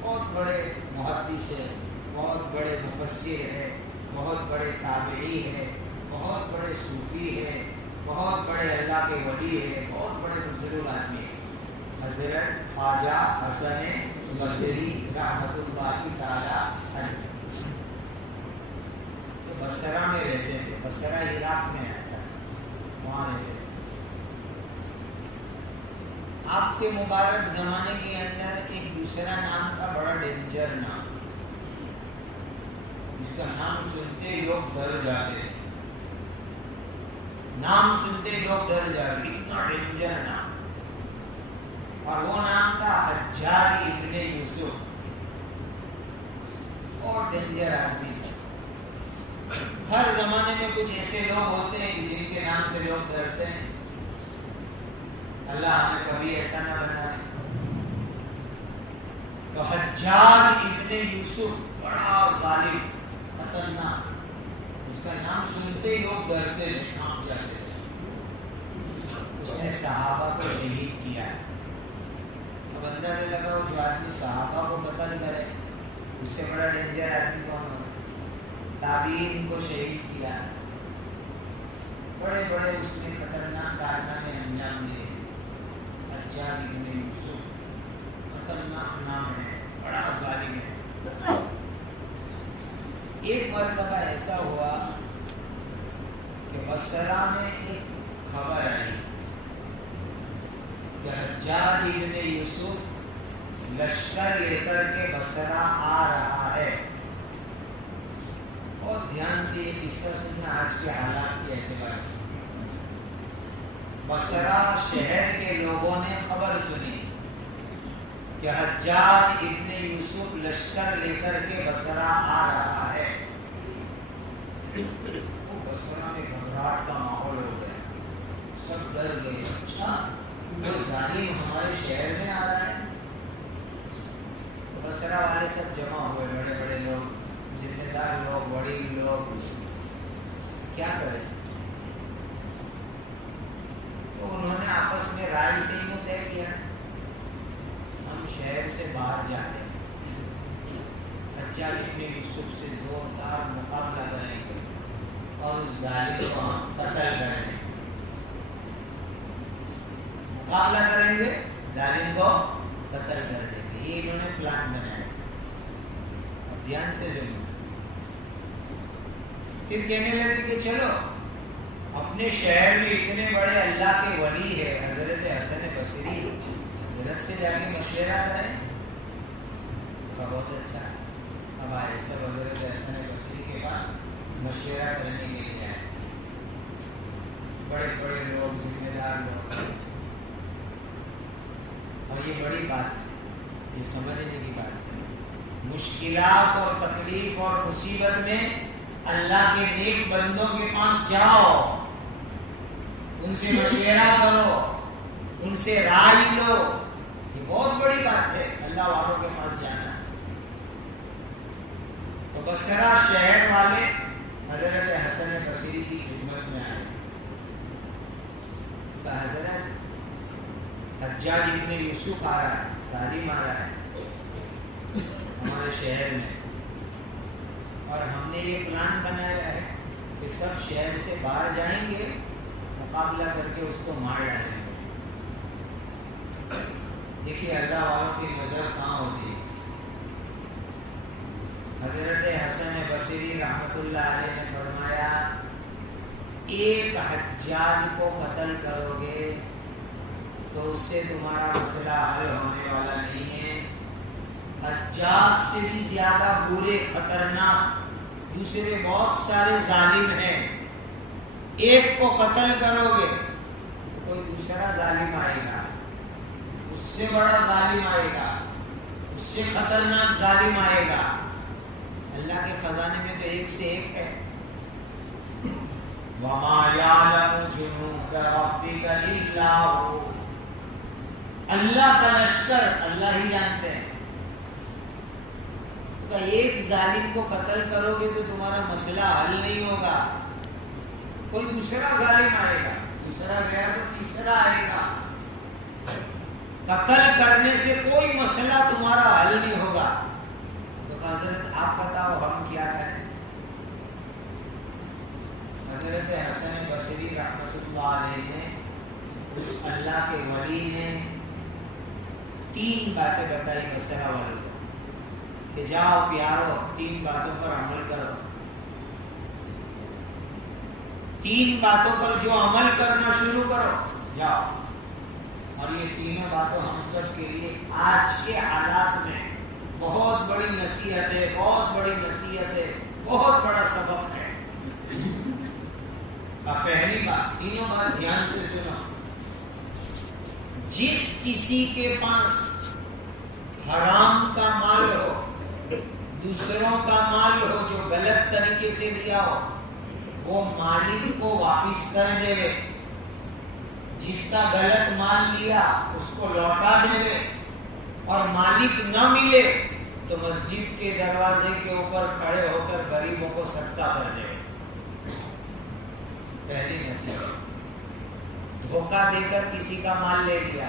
بہت بڑے محدث ہے، بہت بڑے مفسر ہے، بہت بڑے تابعی ہے، بہت بڑے صوفی ہے، بہت بڑے اللہ کے ولی ہے، بہت بڑے بزرگ آدمی ہے، حضرت خواجہ حسن بصری رحمۃ اللہ تعالی علیہ۔ بصرہ میں رہتے تھے، بصرہ عراق میں آتا ہے، وہاں رہتے تھے۔ آپ کے مبارک زمانے کے اندر ایک دوسرا نام تھا، بڑا ڈینجر نام، جس کا نام سنتے ہی لوگ ڈر جاتے تھے، نام سنتے ہی لوگ ڈر جاتے، اتنا ڈینجر نام، اور وہ نام تھا حجاج ابن یوسف۔ اور ڈینجر آدمی تھا۔ ہر زمانے میں کچھ ایسے لوگ ہوتے ہیں کہ جن کے نام سے لوگ ڈرتے ہیں، اللہ ہمیں کبھی ایسا نہ بنائے۔ تو حجاج ابن یوسف بڑا ظالم، خطرناک، اس کا نام سنتے ہی لوگ ڈرتے تھے، کانپ جاتے تھے۔ اس نے صحابہ کو شہید کیا۔ اب اندازہ لگا وہ جو آدمی صحابہ کو قتل کرے اس سے بڑا ڈینجر آدمی کون ہو؟ تابعین کو شہید کیا، بڑے بڑے اس نے خطرناک کارنامے انجام دیے۔ حجاج ابن یوسف خطرناک نام ہے، بڑا ظالم ہے۔ ایک مرتبہ ایسا ہوا کہ بصرہ میں ایک خبر آئی کہ حجاج ابن یوسف لشکر لے کر کے بصرہ آ رہا ہے۔ بہت دھیان سے یہ قصہ سننا آج کے حالات کے اعتبار سے۔ بصرہ شہر کے لوگوں نے خبر سنی کہ حجاج ابن یوسف لشکر لے کر کے بصرہ آ رہا ہے۔ بصرہ میں گھبراہٹ کا ماحول ہو گیا، سب ڈر گئے، اچھا وہ ظالم ہمارے شہر میں آ رہا ہے۔ بصرہ والے سب جمع ہوئے، بڑے بڑے لوگ، ذمہ دار لوگ، بڑی لوگ، کیا کریں؟ تو انہوں نے آپس میں رائے سے ہی طے کیا ہم شہر سے باہر جاتے ہیں، حجاج ابن یوسف سے زوردار مقابلہ کریں گے اور اس ظالم کو ہم قتل کریں گے۔ مقابلہ کریں گے، ظالم کو قتل کر دیں گے، یہ انہوں نے پلان بنایا۔ اب دھیان سے سنو، پھر کہنے لگے کہ چلو اپنے شہر میں اتنے بڑے اللہ کے ولی ہے حضرت حسن بصری، حضرت سے جا کے مشورہ کریں۔ بہت اچھا، اب آئے سب حضرت حسن بصری کے پاس مشورہ کرنے کے لیے آئے، بڑے بڑے لوگ، ذمہ دار لوگ۔ اور یہ بڑی بات ہے، یہ سمجھنے کی بات ہے۔ مشکلات اور تکلیف اور مصیبت میں اللہ کے نیک بندوں کے پاس جاؤ، ان سے مشورہ کرو، ان سے رائے لو، یہ بہت بڑی بات ہے اللہ والوں کے پاس جانا۔ تو بصرہ شہر والے حضرت حسن بصری کی خدمت میں آئے، کہا حضرت حجاج ابن یوسف آ رہا ہے، ظالم آ رہا ہے ہمارے شہر میں، اور ہم نے یہ پلان بنایا ہے کہ سب شہر سے باہر جائیں گے، مقابلہ کر کے اس کو مار ڈالیں گے۔ دیکھیے اللہ والوں کی نظر کہاں ہوتی ہے۔ حضرت حسن بصری رحمۃ اللہ علیہ نے فرمایا ایک حجاج کو قتل کرو گے تو اس سے تمہارا مسئلہ حل ہونے والا نہیں ہے۔ حجاج سے بھی زیادہ برے خطرناک دوسرے بہت سارے ظالم ہیں، ایک کو قتل کرو گے تو کوئی دوسرا ظالم آئے گا، اس سے بڑا ظالم آئے گا، اس سے خطرناک ظالم آئے گا۔ اللہ کے خزانے میں تو ایک سے ایک ہے۔ وَمَا يَعْلَمُ جُنُودَ رَبِّكَ إِلَّا هُوَ، اللہ کا لشکر اللہ ہی جانتے ہیں۔ تو ایک ظالم کو قتل کرو گے تو تمہارا مسئلہ حل نہیں ہوگا، کوئی دوسرا ظالم آئے گا، دوسرا گیا تو تیسرا آئے گا۔ قتل کرنے سے کوئی مسئلہ تمہارا حل نہیں ہوگا۔ تو حضرت آپ بتاؤ ہم کیا کریں؟ حضرت حسن بصری رحمۃ اللہ علیہ نے، اس اللہ کے ولی نے 3 باتیں بتائی مسئلہ والے کو کہ جاؤ پیارو 3 باتوں پر عمل کرو، 3 باتوں پر جو عمل کرنا شروع کرو جاؤ۔ اور یہ تینوں باتوں ہم سب کے لیے آج کے حالات میں بہت بڑی نصیحت ہے، بہت بڑی نصیحت ہے، بہت بڑا سبق ہے۔ پہلی بات، تینوں بات دھیان سے سنو۔ جس کسی کے پاس حرام کا مال ہو، دوسروں کا مال ہو جو غلط طریقے سے لیا ہو، وہ مالک کو واپس کر دے گے۔ جس کا غلط مال لیا اس کو لوٹا دے گے، اور مالک نہ ملے تو مسجد کے دروازے کے اوپر کھڑے ہو کر غریبوں کو صدقہ کر دے گے۔ پہلی نصیحت، دھوکہ دے کر کسی کا مال لے لیا،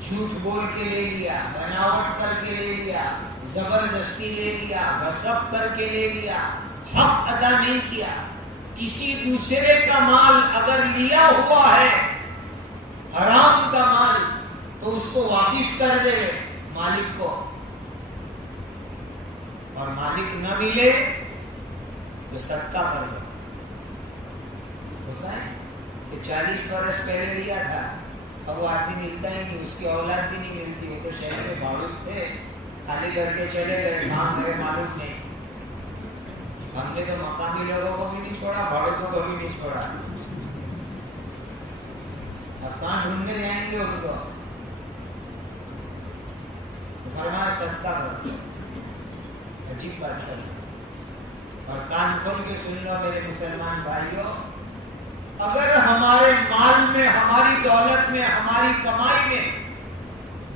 جھوٹ بول کے لے لیا، بناوٹ کر کے لے لیا، زبردستی لے لیا، غصب کر کے لے لیا، حق ادا نہیں کیا۔ کسی دوسرے کا مال اگر لیا ہوا ہے حرام کا مال تو اس کو واپس کر دے مالک کو، اور مالک نہ ملے تو صدقہ کر دو۔ ہوتا ہے کہ 40 برس پہلے لیا تھا، اب وہ آدمی ملتا ہی نہیں، اس کی اولاد بھی نہیں ملتی، وہ تو شہر کے معروف تھے، خالی کر کے چلے گئے، کہاں گئے معلوم نہیں۔ ہم نے تو مقامی لوگوں کو بھی نہیں چھوڑا، بھاڑوں کو بھی نہیں چھوڑا، اب کہاں ڈھونڈنے جائیں گے ان کو؟ فرمایا صدقہ کرو۔ عجیب بات ہے، اور کان کھول کے سن لو میرے مسلمان بھائیوں، اگر ہمارے مال میں، ہماری دولت میں، ہماری کمائی میں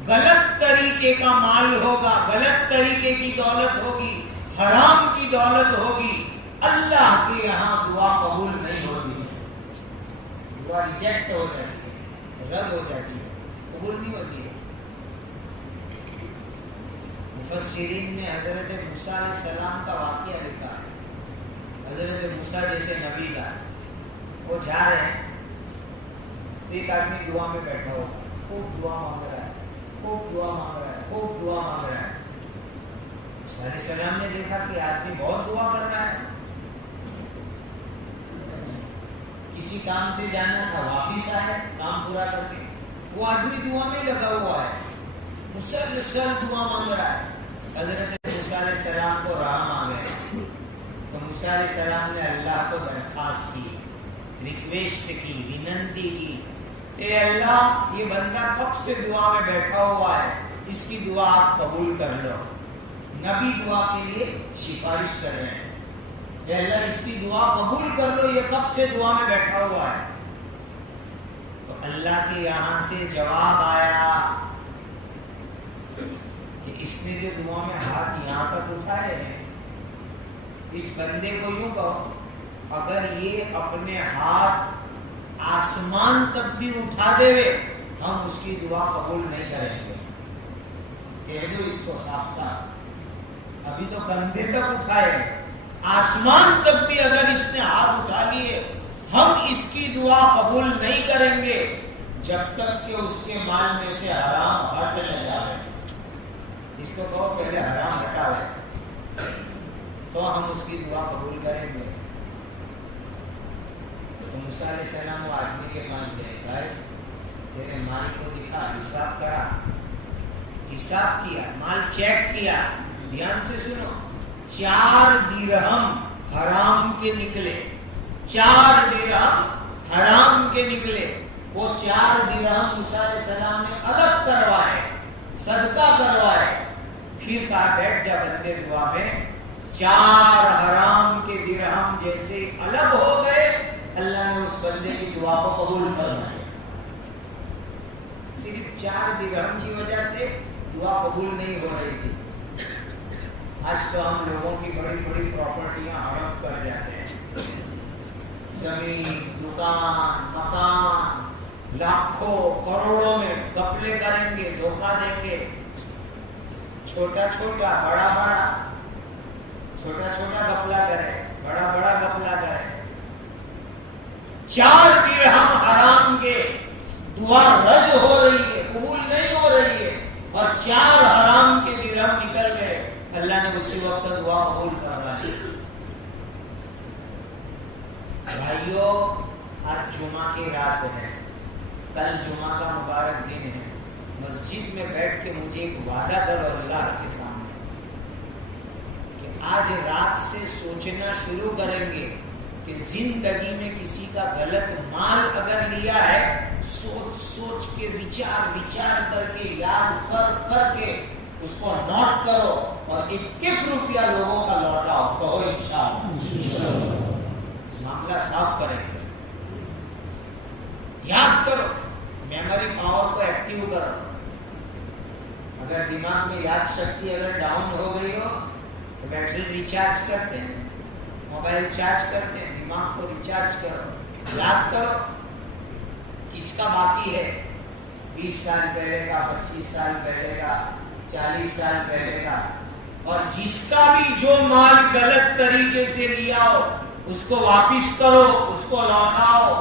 غلط طریقے کا مال ہوگا، غلط طریقے کی دولت ہوگی، حرام کی دولت ہوگی، اللہ کے یہاں دعا قبول نہیں ہوتی ہے، دعا ریجیکٹ ہو جاتی ہے، رد ہو جاتی ہے، قبول نہیں ہوتی ہے۔ مفسرین نے حضرت موسیٰ علیہ السلام کا واقعہ لکھا ہے۔ حضرت موسیٰ جیسے نبی کا وہ جا رہے ہیں تو ایک آدمی دعا میں بیٹھا ہوگا، خوب دعا مانگ رہا ہے، خوب دعا مانگ رہا ہے، خوب دعا مانگ رہا ہے۔ موسیٰ علیہ السلام نے دیکھا کہ آدمی بہت دعا کر رہا ہے، کسی کام سے جانا تھا واپس آیا کام پورا کر کے، وہ آدمی دعا میں لگا ہوا ہے، مسلسل دعا مانگ رہا ہے۔ حضرت موسیٰ علیہ السلام کو رحم آ گئے تو موسیٰ علیہ السلام نے اللہ کو درخواست کی، ریکویسٹ کی، وننتی کی، اے اللہ یہ بندہ کب سے دعا میں بیٹھا ہوا ہے، اس کی دعا آپ قبول کر لو۔ نبی دعا کے لیے سفارش کر رہے ہیں، اے اللہ اس کی دعا قبول کر لو، یہ کب سے دعا میں بیٹھا ہوا ہے۔ تو اللہ کے یہاں سے جواب آیا کہ اس نے جو دعا میں ہاتھ یہاں تک اٹھائے ہیں، اس بندے کو یوں کہو اگر یہ اپنے ہاتھ آسمان تک بھی اٹھا دے ہم اس کی دعا قبول نہیں کریں گے. کہہ دو اس کو صاف صاف. ابھی تو کندھے تک اٹھائے, آسمان تک بھی اگر اس نے ہاتھ اٹھا لیے ہم اس کی دعا قبول نہیں کریں گے جب تک کہ اس کے مال میں سے حرام ہٹ نہ جائے. اس کو کہو پہلے حرام ہٹاوے تو ہم اس کی دعا قبول کریں گے. تو موسیٰ علیہ السلام وہ آدمی کے پاس گئے, بھائی تیرے مال کو دکھا, حساب کرا. حساب کیا, مال چیک کیا, دھیان سے سنو, 4 درہم حرام کے نکلے. 4 درہم حرام کے نکلے. وہ 4 درہم موسیٰ علیہ السلام نے الگ کروائے, صدقہ کروائے. پھر کہا بیٹھ جا بندے دعا میں. 4 حرام کے درہم جیسے الگ ہو گئے اللہ نے اس بندے کی دعا کو قبول فرمایا. صرف 4 درہم کی وجہ سے دعا قبول نہیں ہو رہی تھی. آج تو ہم لوگوں کی بڑی بڑی پراپرٹیاں ہڑپ کر جاتے ہیں, زمین, دکان, مکان, لاکھوں کروڑوں میں گپلے کریں گے, دھوکہ دیں گے. چھوٹا چھوٹا, بڑا بڑا, چھوٹا چھوٹا گپلا کرے, بڑا بڑا گپلا کرے. 4 درہم حرام کے دعا رد ہو رہی ہے, قبول نہیں ہو رہی ہے, اور 4 حرام کے درہم نکل گئے. اللہ نے اسی وقت دعا قبول فرما لی. بھائیو آج جمعہ کی رات ہے, کل جمعہ کا مبارک دن ہے. مسجد میں بیٹھ کے مجھے ایک وعدہ کرو اللہ کے سامنے کہ آج رات سے سوچنا شروع کریں گے کہ زندگی میں کسی کا غلط مال اگر لیا ہے, سوچ سوچ کے, وچار کر کے, یاد کر کے اس کو نوٹ کرو اور 1-1 روپیہ لوگوں کا لوٹاؤ. کہو انشاءاللہ معاملہ صاف کریں گے. یاد کرو, میموری پاور کو ایکٹیو کرو. اگر دماغ میں یاد شکتی اگر ڈاؤن ہو گئی ہو تو بیٹری ریچارج کرتے ہیں, موبائل چارج کرتے ہیں, دماغ کو ریچارج کرو. یاد کرو کس کا باقی ہے, 20 سال پہلے کا, 25 سال پہلے کا, 40 سال پہلے کا. اور جس کا بھی جو مال غلط طریقے سے لیا ہو اس کو واپس کرو, اس کو لوٹاؤ.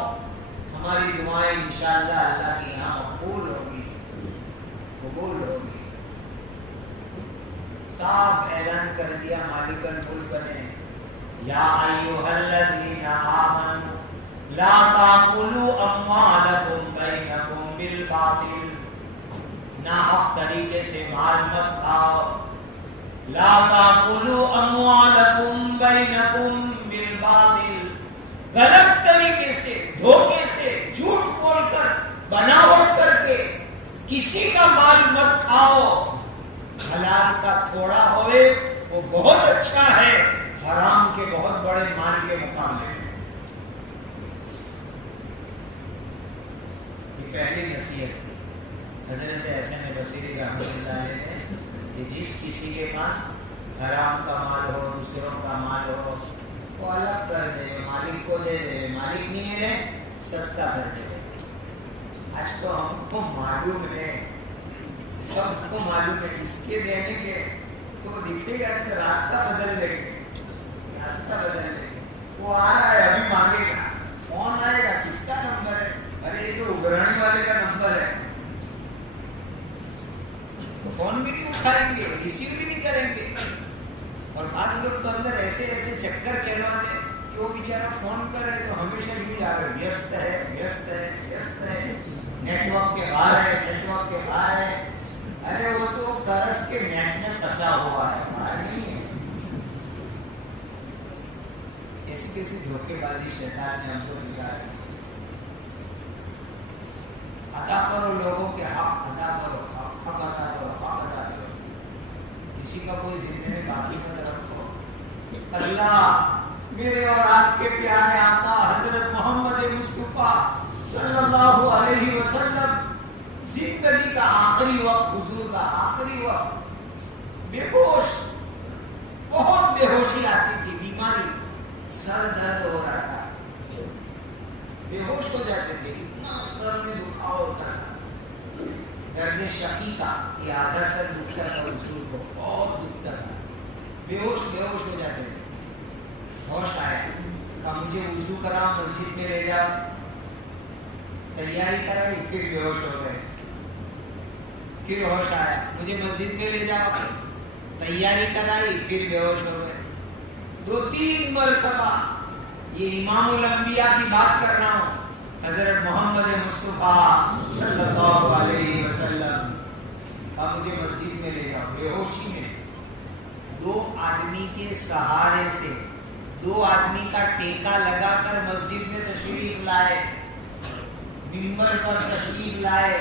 ہماری دعائیں انشاءاللہ اللہ کی یہاں قبول ہوگی, قبول ہوگی. صاف اعلان کر دیا مالک الملک نے, یا ایھا الذین آمنوا لا تاکلوا اموالکم بینکم بالباطل. ناحق طریقے سے مال مت کھاؤ. لا تاکلوا اموالکم بینکم بالباطل. غلط طریقے سے, دھوکے سے, جھوٹ بول کر, بناوٹ کر کے کسی کا مال مت کھاؤ. حلال کا تھوڑا ہوئے وہ بہت اچھا ہے حرام کے بہت بڑے مال کے مقابلے میں. یہ پہلی نصیحت تھی حضرت حسن بصری رحمۃ اللہ علیہ نے کہ جس کسی کے پاس حرام کا مال ہو, دوسروں کا مال ہو, وہ الگ کر دے, مالک کو دے دے. مالک نہیں ہے صدقہ کر دے. آج تو ہم کو معلوم ہے, سب کو معلوم ہے, اس کے دینے کے تو دکھے گا کہ راستہ بدل لے گے, راستہ بدل لے گے. وہ آ رہا ہے, ابھی مانگے گا, فون آئے گا, کس کا نمبر ہے, ارے یہ تو ابرانے والے کا نمبر ہے. تو فون بھی نہیں اٹھائیں گے, ریسیو بھی نہیں کریں گے. اور بعض لوگ تو اندر ایسے ایسے چکر چلواتے کہ وہ بیچارہ فون کرے تو ہمیشہ یوں جا رہے, ویست ہے, ویست ہے, ویست ہے, نیٹ ورک کے باہر ہے, نیٹ ورک کے باہر ہے. ارے وہ تو قرض کے نیٹ میں پھنسا ہوا ہے, باہر نہیں ہے. کیسی کیسی دھوکے بازی شیطان نے ہم کو سکھائی. ادا کرو لوگوں کے حق, ادا کرو, حق ادا کرو, حق ادا کرو. کسی کا کوئی ذمہ باقی مت رکھو. اللہ میرے اور آپ کے پیارے آقا حضرت محمد مصطفیٰ صلی اللہ علیہ وسلم زندگی کا آخری وقت, حضور کا آخری وقت, بے ہوش, بہت بے ہوشی آتی تھی, بیماری, سر درد ہو رہا تھا. بے ہوش ہو جاتے تھے، اتنا سر میں دکھاوا ہوتا تھا، درد شقی کا یہ آدھا سر دکھتا تھا حضور کو، بہت دکھتا تھا، بے ہوش ہو جاتے تھے. ہوش آیا، کہا مجھے وضو کراؤ، مسجد میں لے جاؤ، تیاری کرائی، پھر بے ہوش ہو گئے. پھر ہوش آیا، مجھے مسجد میں لے جاؤ، تیاری کرائی، پھر بے ہوش ہو گئے. 2-3 مرتبہ. یہ امام الانبیاء کی بات کر رہا ہوں، حضرت محمد مصطفیٰ صلی اللہ علیہ وسلم. اب مجھے مسجد میں لے جاؤ، بے ہوشی میں 2 آدمی کے سہارے سے، 2 آدمی کا ٹیکا لگا کر مسجد میں تشریف لائے، منبر پر تشریف لائے،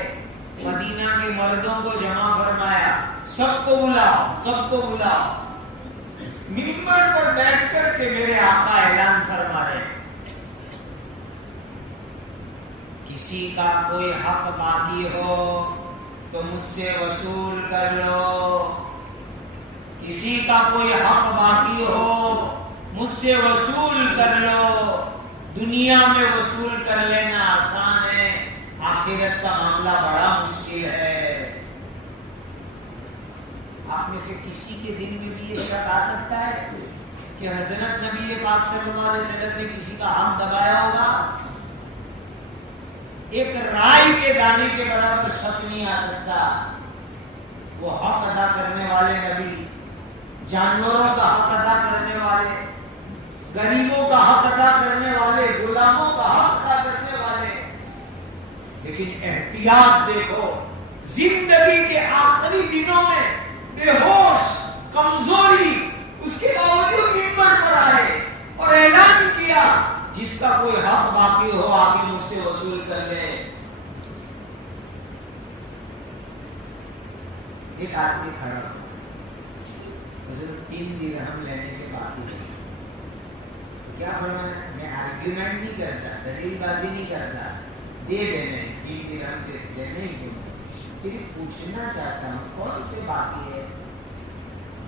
مدینہ کے مردوں کو جمع فرمایا، سب کو بلاؤ. منبر پر بیٹھ کر کے میرے آقا اعلان فرما رہے ہیں، کسی کا کوئی حق باقی ہو تو مجھ سے وصول کر لو، کسی کا کوئی حق باقی ہو مجھ سے وصول کر لو. دنیا میں وصول کر لینا آسان ہے، آخرت کا معاملہ بڑا مشکل ہے. آپ میں سے کسی کے دل میں بھی یہ شک آ سکتا ہے کہ حضرت نبی پاک صلی اللہ علیہ وسلم نے کسی کا حق دبایا ہوگا؟ ایک رائی کے دانے کے برابر شک نہیں آ سکتا. وہ حق ادا کرنے والے نبی، جانوروں کا حق ادا کرنے والے، غریبوں کا حق ادا کرنے والے، غلاموں کا حق ادا کرنے والے. لیکن احتیاط دیکھو، زندگی کے آخری دنوں میں بے ہوش، کمزوری، اس کے باوجود منبر پر آئے اور اعلان کیا جس کا کوئی حق باقی ہو آ کے مجھ سے وصول کر لے. ایک آدمی کھڑا، حضرت 3 درہم لینے کے باقی ہے. کیا فرمایا؟ میں آرگیومنٹ نہیں کرتا، دلیل بازی نہیں کرتا، دے دینے 3 درہم دینے ہی کیوں، صرف پوچھنا چاہتا ہوں کون سے باقی ہے،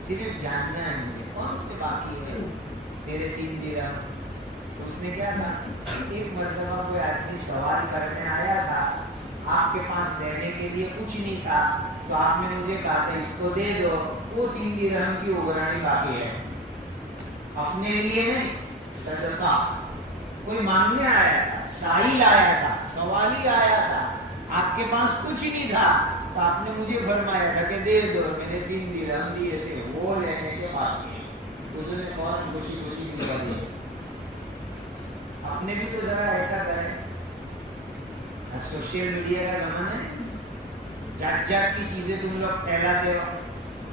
صرف جاننا ہے مجھے کون سے باقی ہے تیرے 3 درہم. تو اس نے کیا تھا، ایک مرتبہ کوئی آدمی سوال کرنے آیا تھا، آپ کے پاس دینے کے لیے کچھ نہیں تھا، تو آپ نے مجھے کہا تھا اس کو دے دو، وہ 3 درہم کی اگرانی باقی ہے. اپنے لیے نہیں، صدقہ. کوئی مانگنے آیا تھا، سائل آیا تھا، سوالی آیا تھا، آپ کے پاس کچھ نہیں تھا، تو آپ نے مجھے فرمایا تھا کہ دے دو، میں نے 3 درہم دیے تھے، وہ لینے کے باقی ہے. اس نے فوراً خوشی دکھا دی. اپنے بھی تو ذرا ایسا کریں. سوشل میڈیا کا زمانہ ہے، جات کی چیزیں تم لوگ پھیلاتے ہو،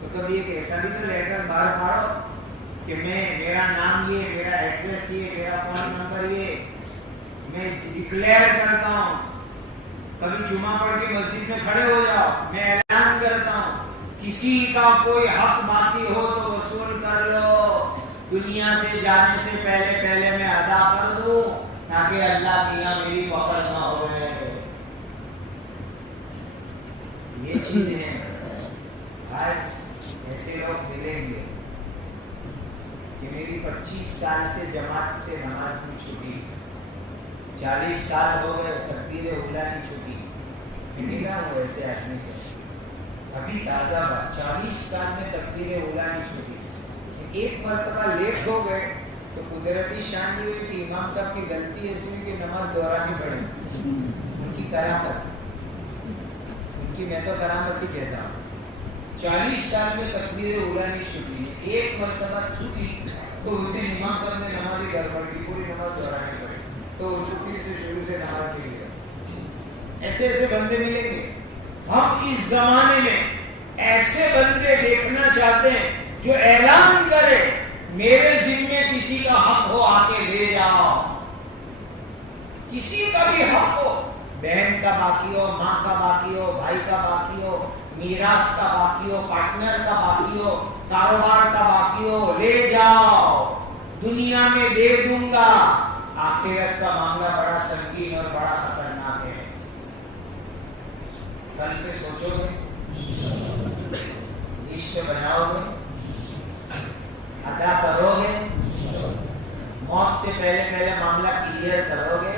تو کبھی ایک ایسا بھی تو لیٹر باہر پاڑو کہ میرا نام یہ، میرا ایڈریس یہ، میرا فون نمبر یہ، میں ڈکلیئر کرتا ہوں. کبھی جمعہ پڑھ کے مسجد میں کھڑے ہو جاؤ، میں اعلان کرتا ہوں کسی کا کوئی حق باقی ہو تو وصول کر لو، دنیا سے جانے سے پہلے میں ادا کر دوں تاکہ اللہ کی یہاں میری پکڑ نہ ہو. یہ چیزیں ہیں. ایسے لوگ ملیں گے کہ میری 25 سال سے جماعت سے نماز نہیں چھوٹی، 40 سال ہو گئے تکبیر اولیٰ نہیں چھوٹی. ملا ہوں ایسے آدمی سے، ابھی تازہ بات، 40 سال میں تکبیر اولیٰ نہیں چھوٹی. ایک مرتبہ لیٹ ہو گئے تو قدرتی شان یہ ہوئی کہ امام صاحب کی غلطی ایسی ہوئی کہ نماز دہرانی پڑی. ان کی کرامت، میں تو کرامت ہی کہتا ہوں. 40 سال میں تکبیر اولیٰ نہیں چھوٹی. ایک مرتبہ چھوٹی تو اس نے امام صاحب نے نماز گڑبڑ کی، پوری نماز دہرانی پڑی، تو چھٹی سے شروع سے نماز کے لیے. ایسے بندے ملیں گے. ہم اس زمانے میں ایسے بندے دیکھنا چاہتے ہیں جو اعلان کرے میرے ذمے کسی کا حق ہو آ کے لے جاؤ. کسی کا بھی حق ہو، بہن کا باقی ہو، ماں کا باقی ہو، بھائی کا باقی ہو، میراث کا باقی ہو، پارٹنر کا باقی ہو، کاروبار کا باقی ہو، لے جاؤ، دنیا میں دے دوں گا. آخرت کا معاملہ بڑا سنگین اور بڑا خطرناک ہے. کل سے سوچو گے، لسٹ بناؤ گے، ادا کرو گے، موت سے پہلے معاملہ کلیئر کرو گے.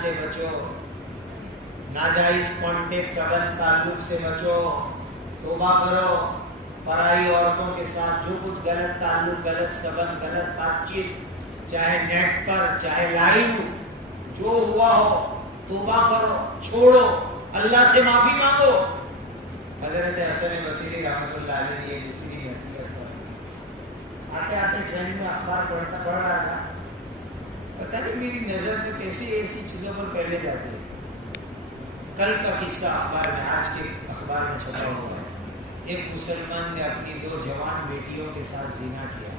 سے بچو، ناجائز کانٹیکٹ سبند تعلق سے بچو، توبہ کرو، پرائی عورتوں کے ساتھ جو کچھ غلط تعلق، غلط سبند، غلط بات چیت، چاہے نیٹ پر چاہے لائیو، جو ہوا ہو توبہ کرو، چھوڑو، اللہ سے معافی مانگو۔ حضرت حسن بصری رحمۃ اللہ علیہ نے یہ دوسری نصیحت کی۔ آتے آتے ٹرین میں اخبار پڑھ رہا تھا، پتہ نہیں میری نظر میں کیسی ایسی چیزوں پر پہلے جاتی ہے۔ کل کا قصہ اخبار میں، آج کے اخبار میں چھپا ہوا ہے۔ ایک مسلمان نے اپنی 2 جوان بیٹیوں کے ساتھ زنا کیا،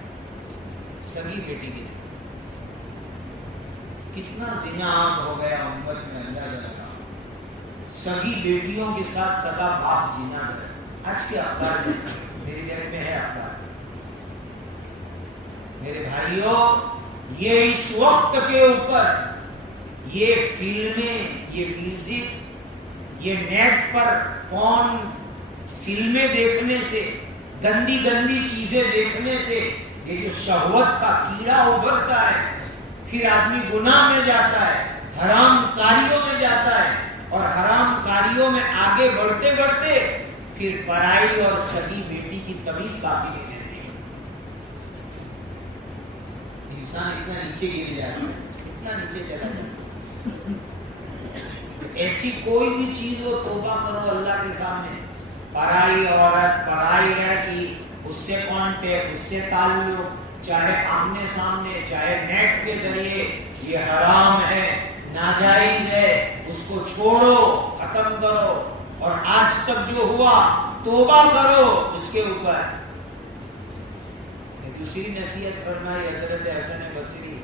سگی بیٹی کے ساتھ۔ کتنا زنا عام ہو گیا امت میں، اللہ جانا، سگی بیٹیوں کے ساتھ سگا باپ زنا کرے۔ آج کے اخبار میں، میری جیب میں ہے اخبار۔ میرے بھائیوں، یہ اس وقت کے اوپر یہ فلمیں، یہ میوزک، یہ نیٹ پر پون فلمیں دیکھنے سے، گندی گندی چیزیں دیکھنے سے یہ جو شہوت کا کیڑا ابھرتا ہے، پھر آدمی گناہ میں جاتا ہے، حرام کاریوں میں جاتا ہے، اور حرام کاریوں میں آگے بڑھتے بڑھتے پھر پرائی اور سگی بیٹی کی تمیز باقی نہیں رہتی۔ انسان اتنا نیچے گر جاتا ہے، اتنا نیچے چلا جاتا ہے۔ ایسی کوئی بھی چیز ہو، توبہ کرو اللہ کے سامنے۔ پرائی عورت، پرائی لڑکی، اس سے کانٹیکٹ، اس سے تعلق، چاہے آمنے سامنے چاہے نیٹ کے ذریعے، یہ حرام ہے، ناجائز ہے، اس کو چھوڑو، ختم کرو، اور آج تک جو ہوا توبہ کرو اس کے اوپر۔ دوسری نصیحت فرمائی حضرت حسن بصری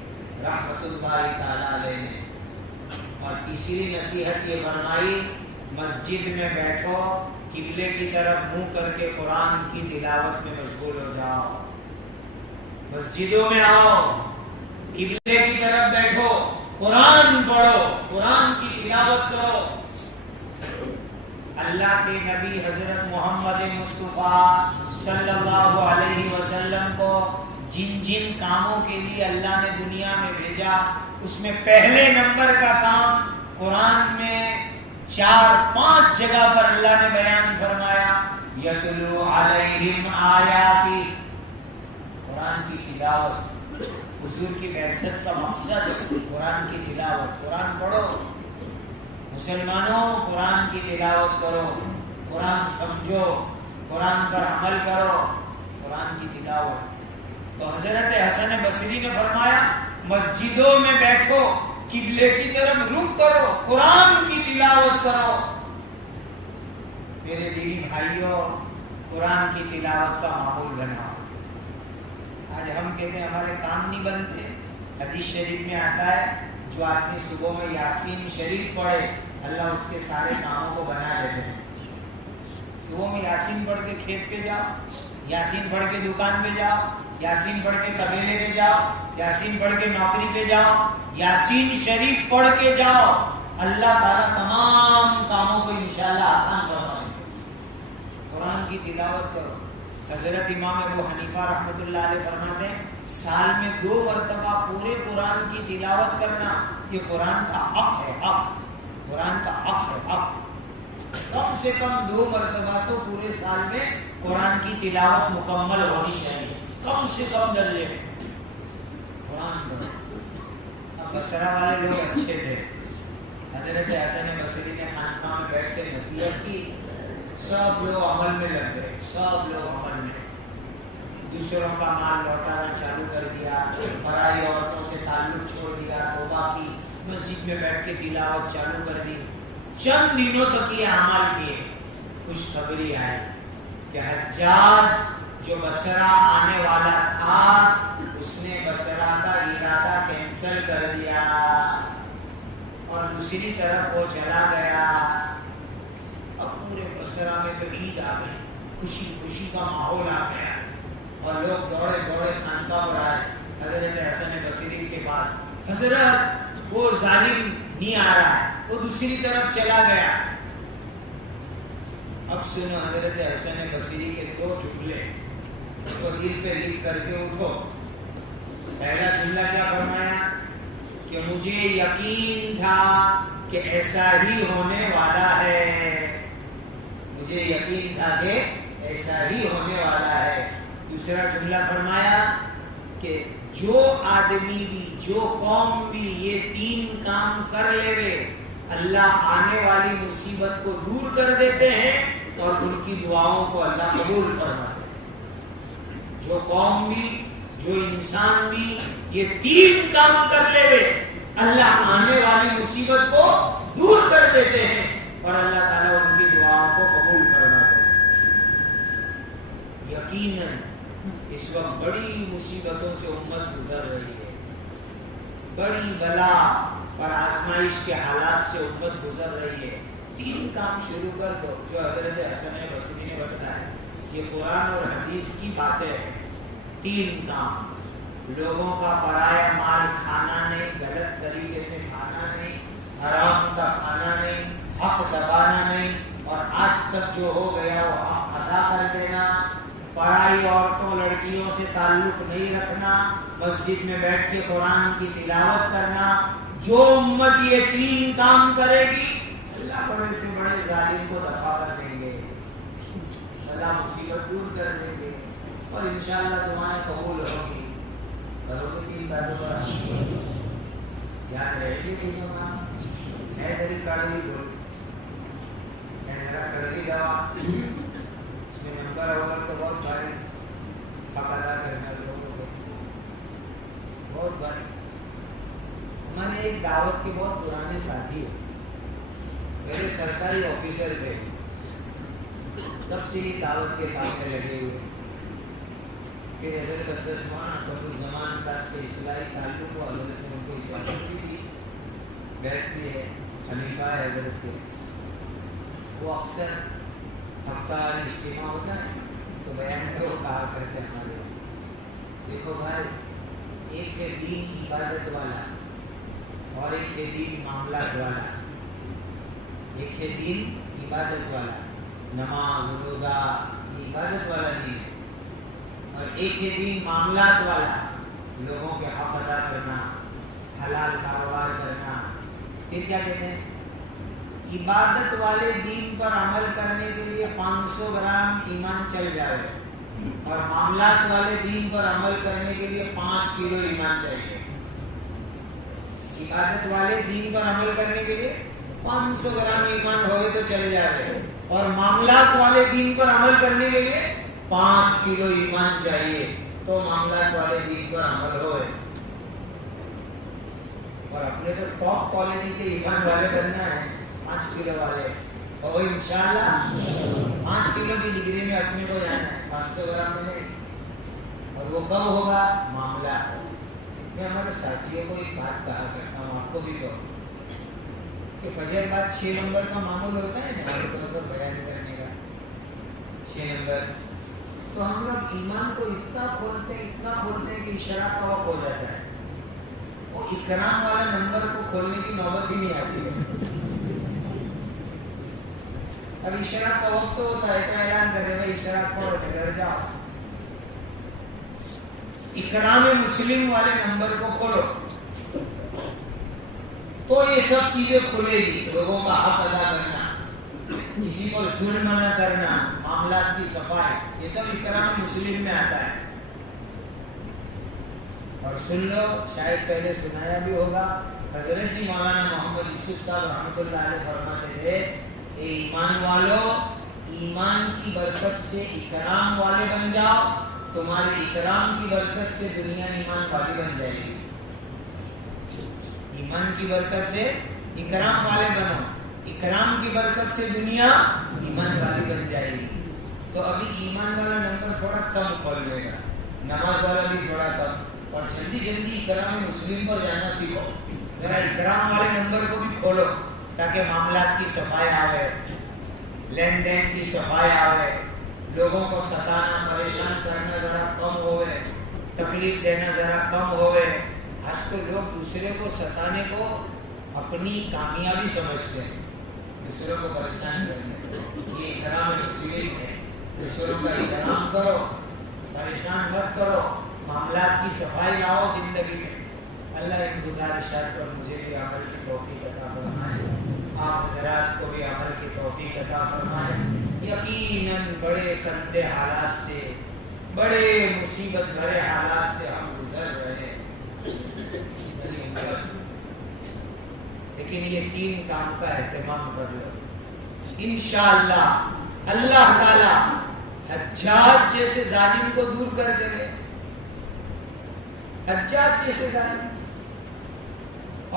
رحمۃ اللہ تعالی علیہ نے، اور تیسری نصیحت یہ فرمائی، مسجد میں بیٹھو، قبلے کی طرف منہ کر کے قرآن کی تلاوت میں مشغول ہو جاؤ۔ مسجدوں میں آؤ، قبلے کی طرف بیٹھو، قرآن پڑھو، قرآن کی تلاوت کرو۔ اللہ کے نبی حضرت محمد مصطفیٰ صلی اللہ علیہ وسلم کو جن جن کاموں کے لیے اللہ نے دنیا میں بھیجا، اس میں پہلے نمبر کا کام قرآن میں 4-5 جگہ پر اللہ نے بیان فرمایا، یتلو علیہم آیاتی، قرآن کی تلاوت۔ حضور کی بعثت کا مقصد قرآن کی تلاوت۔ قرآن پڑھو مسلمانوں، قرآن کی تلاوت کرو، قرآن سمجھو، قرآن پر عمل کرو، قرآن کی تلاوت۔ تو حضرت حسن بصری نے فرمایا، مسجدوں میں بیٹھو، قبلے کی طرف رخ کرو، قرآن کی تلاوت کرو۔ میرے دینی بھائیوں، قرآن کی تلاوت کا ماحول بناؤ۔ آج ہم کہتے ہیں ہمارے کام نہیں بنتے۔ حدیث شریف میں آتا ہے، جو آدمی صبح میں یاسین شریف پڑھے، اللہ اس کے سارے کاموں کو بنا لیتے ہیں۔ صبح میں یاسین پڑھ کے کھیت پہ جاؤ، یاسین پڑھ کے دکان پہ جاؤ، یاسین پڑھ کے طبیلے پہ جاؤ، یاسین پڑھ کے نوکری پہ جاؤ، یاسین شریف پڑھ کے جاؤ، اللہ تعالیٰ تمام کاموں کو انشاءاللہ آسان فرمائے۔ قرآن کی تلاوت کرو۔ حضرت امام ابو حنیفہ رحمۃ اللہ علیہ فرماتے ہیں، سال میں 2 مرتبہ پورے قرآن کی تلاوت کرنا یہ قرآن کا حق ہے، حق، قرآن کا حق ہے، حق۔ کم سے کم 2 مرتبہ تو پورے سال میں قرآن کی تلاوت مکمل ہونی چاہیے، کم سے کم درجے میں قرآن پڑھو۔ اب بصرہ والے لوگ اچھے تھے، حضرت حسن بصری نے خانقاہ میں بیٹھ کے نصیحت کی، سب لوگ عمل میں لگ گئے، سب لوگ عمل میں، دوسروں کا مال لوٹانا چالو کر دیا، پرائی عورتوں سے تعلق چھوڑ دیا، توبہ کی، مسجد میں بیٹھ کے تلاوت چالو کر دی۔ چند دنوں تک یہ عمل کیے، خوشخبری آئی کہ حجاج جو بصرہ آنے والا تھا، اس نے بصرہ کا ارادہ کینسل کر دیا، اور دوسری طرف وہ چلا گیا۔ اب پورے بصرہ میں تو عید آ گئی، خوشی خوشی کا ماحول آ گیا، اور لوگ دوڑے دوڑے خانقاہ پر آئے حضرت حسن بصری کے پاس، حضرت وہ ظالم نہیں آ رہا ہے، وہ دوسری طرف چلا گیا۔ اب سنو حضرت حسن بصری کے 2 جملے، اس کو دل پہ لکھ کر کے اٹھو۔ پہلا جملہ کیا فرمایا؟ کہ مجھے یقین تھا کہ ایسا ہی ہونے والا ہے، مجھے یقین تھا کہ ایسا ہی ہونے والا ہے۔ دوسرا جملہ فرمایا کہ جو آدمی بھی، جو قوم بھی یہ تین کام کر لے، اللہ آنے والی مصیبت کو دور کر دیتے ہیں اور ان کی دعاؤں کو اللہ قبول فرماتے ہیں۔ جو قوم بھی، جو انسان بھی یہ تین کام کر لے، اللہ آنے والی مصیبت کو دور کر دیتے ہیں اور اللہ تعالیٰ ان کی دعاؤں کو قبول فرماتے ہیں۔ یقیناً اس وقت بڑی مصیبتوں سے امت گزر رہی ہے، بڑی بلا اور آزمائش کے حالات سے امت گزر رہی ہے۔ تین کام شروع کر دو جو حضرت حسن بصری نے بتایا، یہ قرآن اور حدیث کی باتیں ہیں۔ تین کام: لوگوں کا پرایا مال کھانا نہیں، غلط طریقے سے کھانا نہیں، حرام کا کھانا نہیں، حق دبانا نہیں، اور آج تک جو ہو گیا وہ حق ادا کر دینا، پرائی عورتوں لڑکیوں سے تعلق نہیں رکھنا، مسجد میں بیٹھ کے قرآن کی تلاوت کرنا۔ جو امت یہ تین کام کرے گی اللہ بڑے سے بڑے ظالم کو دفع کر دیں گے، اللہ مصیبت دور کر دیں گے اور انشاءاللہ دعائیں قبول ہوگی۔ کرو گے تین باتوں پر یاد رہے گی کہ ہے تیری کڑوی بول ہے ذرا کڑوی دوا، اس میں نمبر اوپر تو بہت بھاری حق ادا کرنا لوگوں کو بہت بھاری۔ ہمارے ایک دعوت کے بہت پرانے ساتھی ہیں، میرے سرکاری آفیسر تھے، تب سے ہی دعوت کے کام میں لگے ہوئے۔ پھر حضرت اقدس مولانا قطبالزمان صاحب سے اصلاحی تعلق کو حضرت نے ان کو اجازت دی تھی، بیعت بھی ہے، خلیفہ ہے حضرت کے۔ وہ اکثر ہفتہ اجتماع ہوتا ہے تو بیان میں وہ کہا کرتے ہمارے، دیکھو بھائی، ایک ہے دین عبادت والا اور ایک ہے دین معاملات والا۔ ایک ہے دین عبادت والا، نماز روزہ یہ عبادت والا دین ہے، اور ایک ہے دین معاملات والا، لوگوں کے حق ادا کرنا، حلال کاروبار کرنا۔ پھر کیا کہتے ہیں؟ عبادت والے دین پر عمل کرنے کے لیے 500 گرام ایمان چل جائے اور معاملات والے دین پر عمل کرنے کے لیے 5 کلو ایمان چاہیے۔ عبادت والے دین پر عمل کرنے کے لیے 500 گرام ایمان ہوئے تو چل جائے اور معاملات والے دین پر عمل کرنے کے لیے 5 کلو ایمان چاہیے تو معاملات والے دین پر عمل ہوئے۔ اور اپنے تو ٹاپ کوالٹی کے ایمان والے بننا ہے، 5 کلو والے، اور انشاءاللہ 5 کلو کی ڈگری میں اپنے کو جانا ہے، 500 گرام میں نہیں۔ اور وہ کب ہوگا؟ معاملہ۔ میں ہمارے ساتھیوں کو ایک بات کہا کرتا ہوں، آپ کو بھی کہو کہ فجر بعد 6 نمبر کا معمول ہوتا ہے نا، بیان کرنے کا 6 نمبر، تو ہم لوگ ایمان کو اتنا کھولتے ہیں کہ اشراق کا وقت ہو جاتا ہے، وہ اکرام والا نمبر کو کھولنے کی نوبت ہی نہیں آتی ہے۔ اب اشراق کا وقت ہوتا ہے تو اعلان کرے بھائی اشراق پڑھو گھر جاؤ، اکرام مسلم والے نمبر کو کھولو تو یہ سب چیزیں کھلے گی۔ لوگوں کا حق ادا کرنا، کسی کو ظلم نہ کرنا، معاملات کی صفائی، یہ سب اکرام مسلم میں آتا ہے۔ اور سن لو، شاید پہلے سنایا بھی ہوگا، حضرت جی مولانا محمد یوسف صاحب رحمۃ اللہ علیہ فرماتے تھے، اے ایمان والو، ایمان کی برکت سے اکرام والے بن جاؤ، تمہاری اکرام کی برکت سے دنیا ایمان والی بن جائے گی۔ ایمان کی برکت سے اکرام والے بنو، اکرام کی برکت سے دنیا ایمان والی بن جائے گی۔ تو ابھی ایمان والا نمبر تھوڑا کم کھول لے گا، نماز والا بھی تھوڑا کم، اور جلدی جلدی اکرام مسلم پر جانا سیکھو، ذرا اکرام والے نمبر کو بھی کھولو تاکہ معاملات کی صفائی آوے، لین دین کی صفائی آوے، لوگوں کو ستانا پریشان کرنا ذرا کم ہوئے، تکلیف دینا ذرا کم ہوئے۔ آج تو لوگ دوسرے کو ستانے کو اپنی کامیابی سمجھتے ہیں، دوسروں کو پریشان کرنے، یہ اکرام مسلم ہے، دوسروں کا اکرام کرو، پریشان مت کرو، معاملات کی صفائی لاؤ زندگی میں، اللہ ان گزارشات پر مجھے بھی عمل کی توفیق عطا فرمائے، آپ حضرات کو بھی عمل کی توفیق عطا فرمائے۔ یقیناً بڑے گندے حالات سے، بڑے مصیبت بھرے حالات سے ہم گزر رہے ہیں، لیکن یہ 3 کام کا اہتمام کر لو، انشاءاللہ اللہ تعالی حجاج جیسے ظالم کو دور کر دے گے، حجاج جیسے ظالم،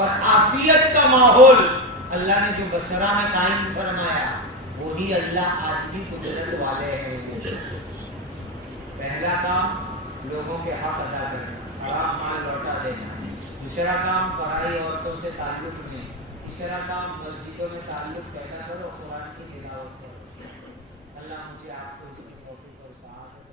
اور عافیت کا ماحول اللہ نے جو بصرہ میں قائم فرمایا وہی اللہ آج بھی قدرت والے ہیں۔ پہلا کام لوگوں کے حق ادا کرنا، حرام مال لوٹا دینا، دوسرا کام پڑھائی عورتوں سے تعلق نہیں، تیسرا کام مسجدوں میں تعلق پیدا کرو، قرآن کی تلاوت کرو۔ اللہ مجھے آپ کو اس کی توفیق اور سعادت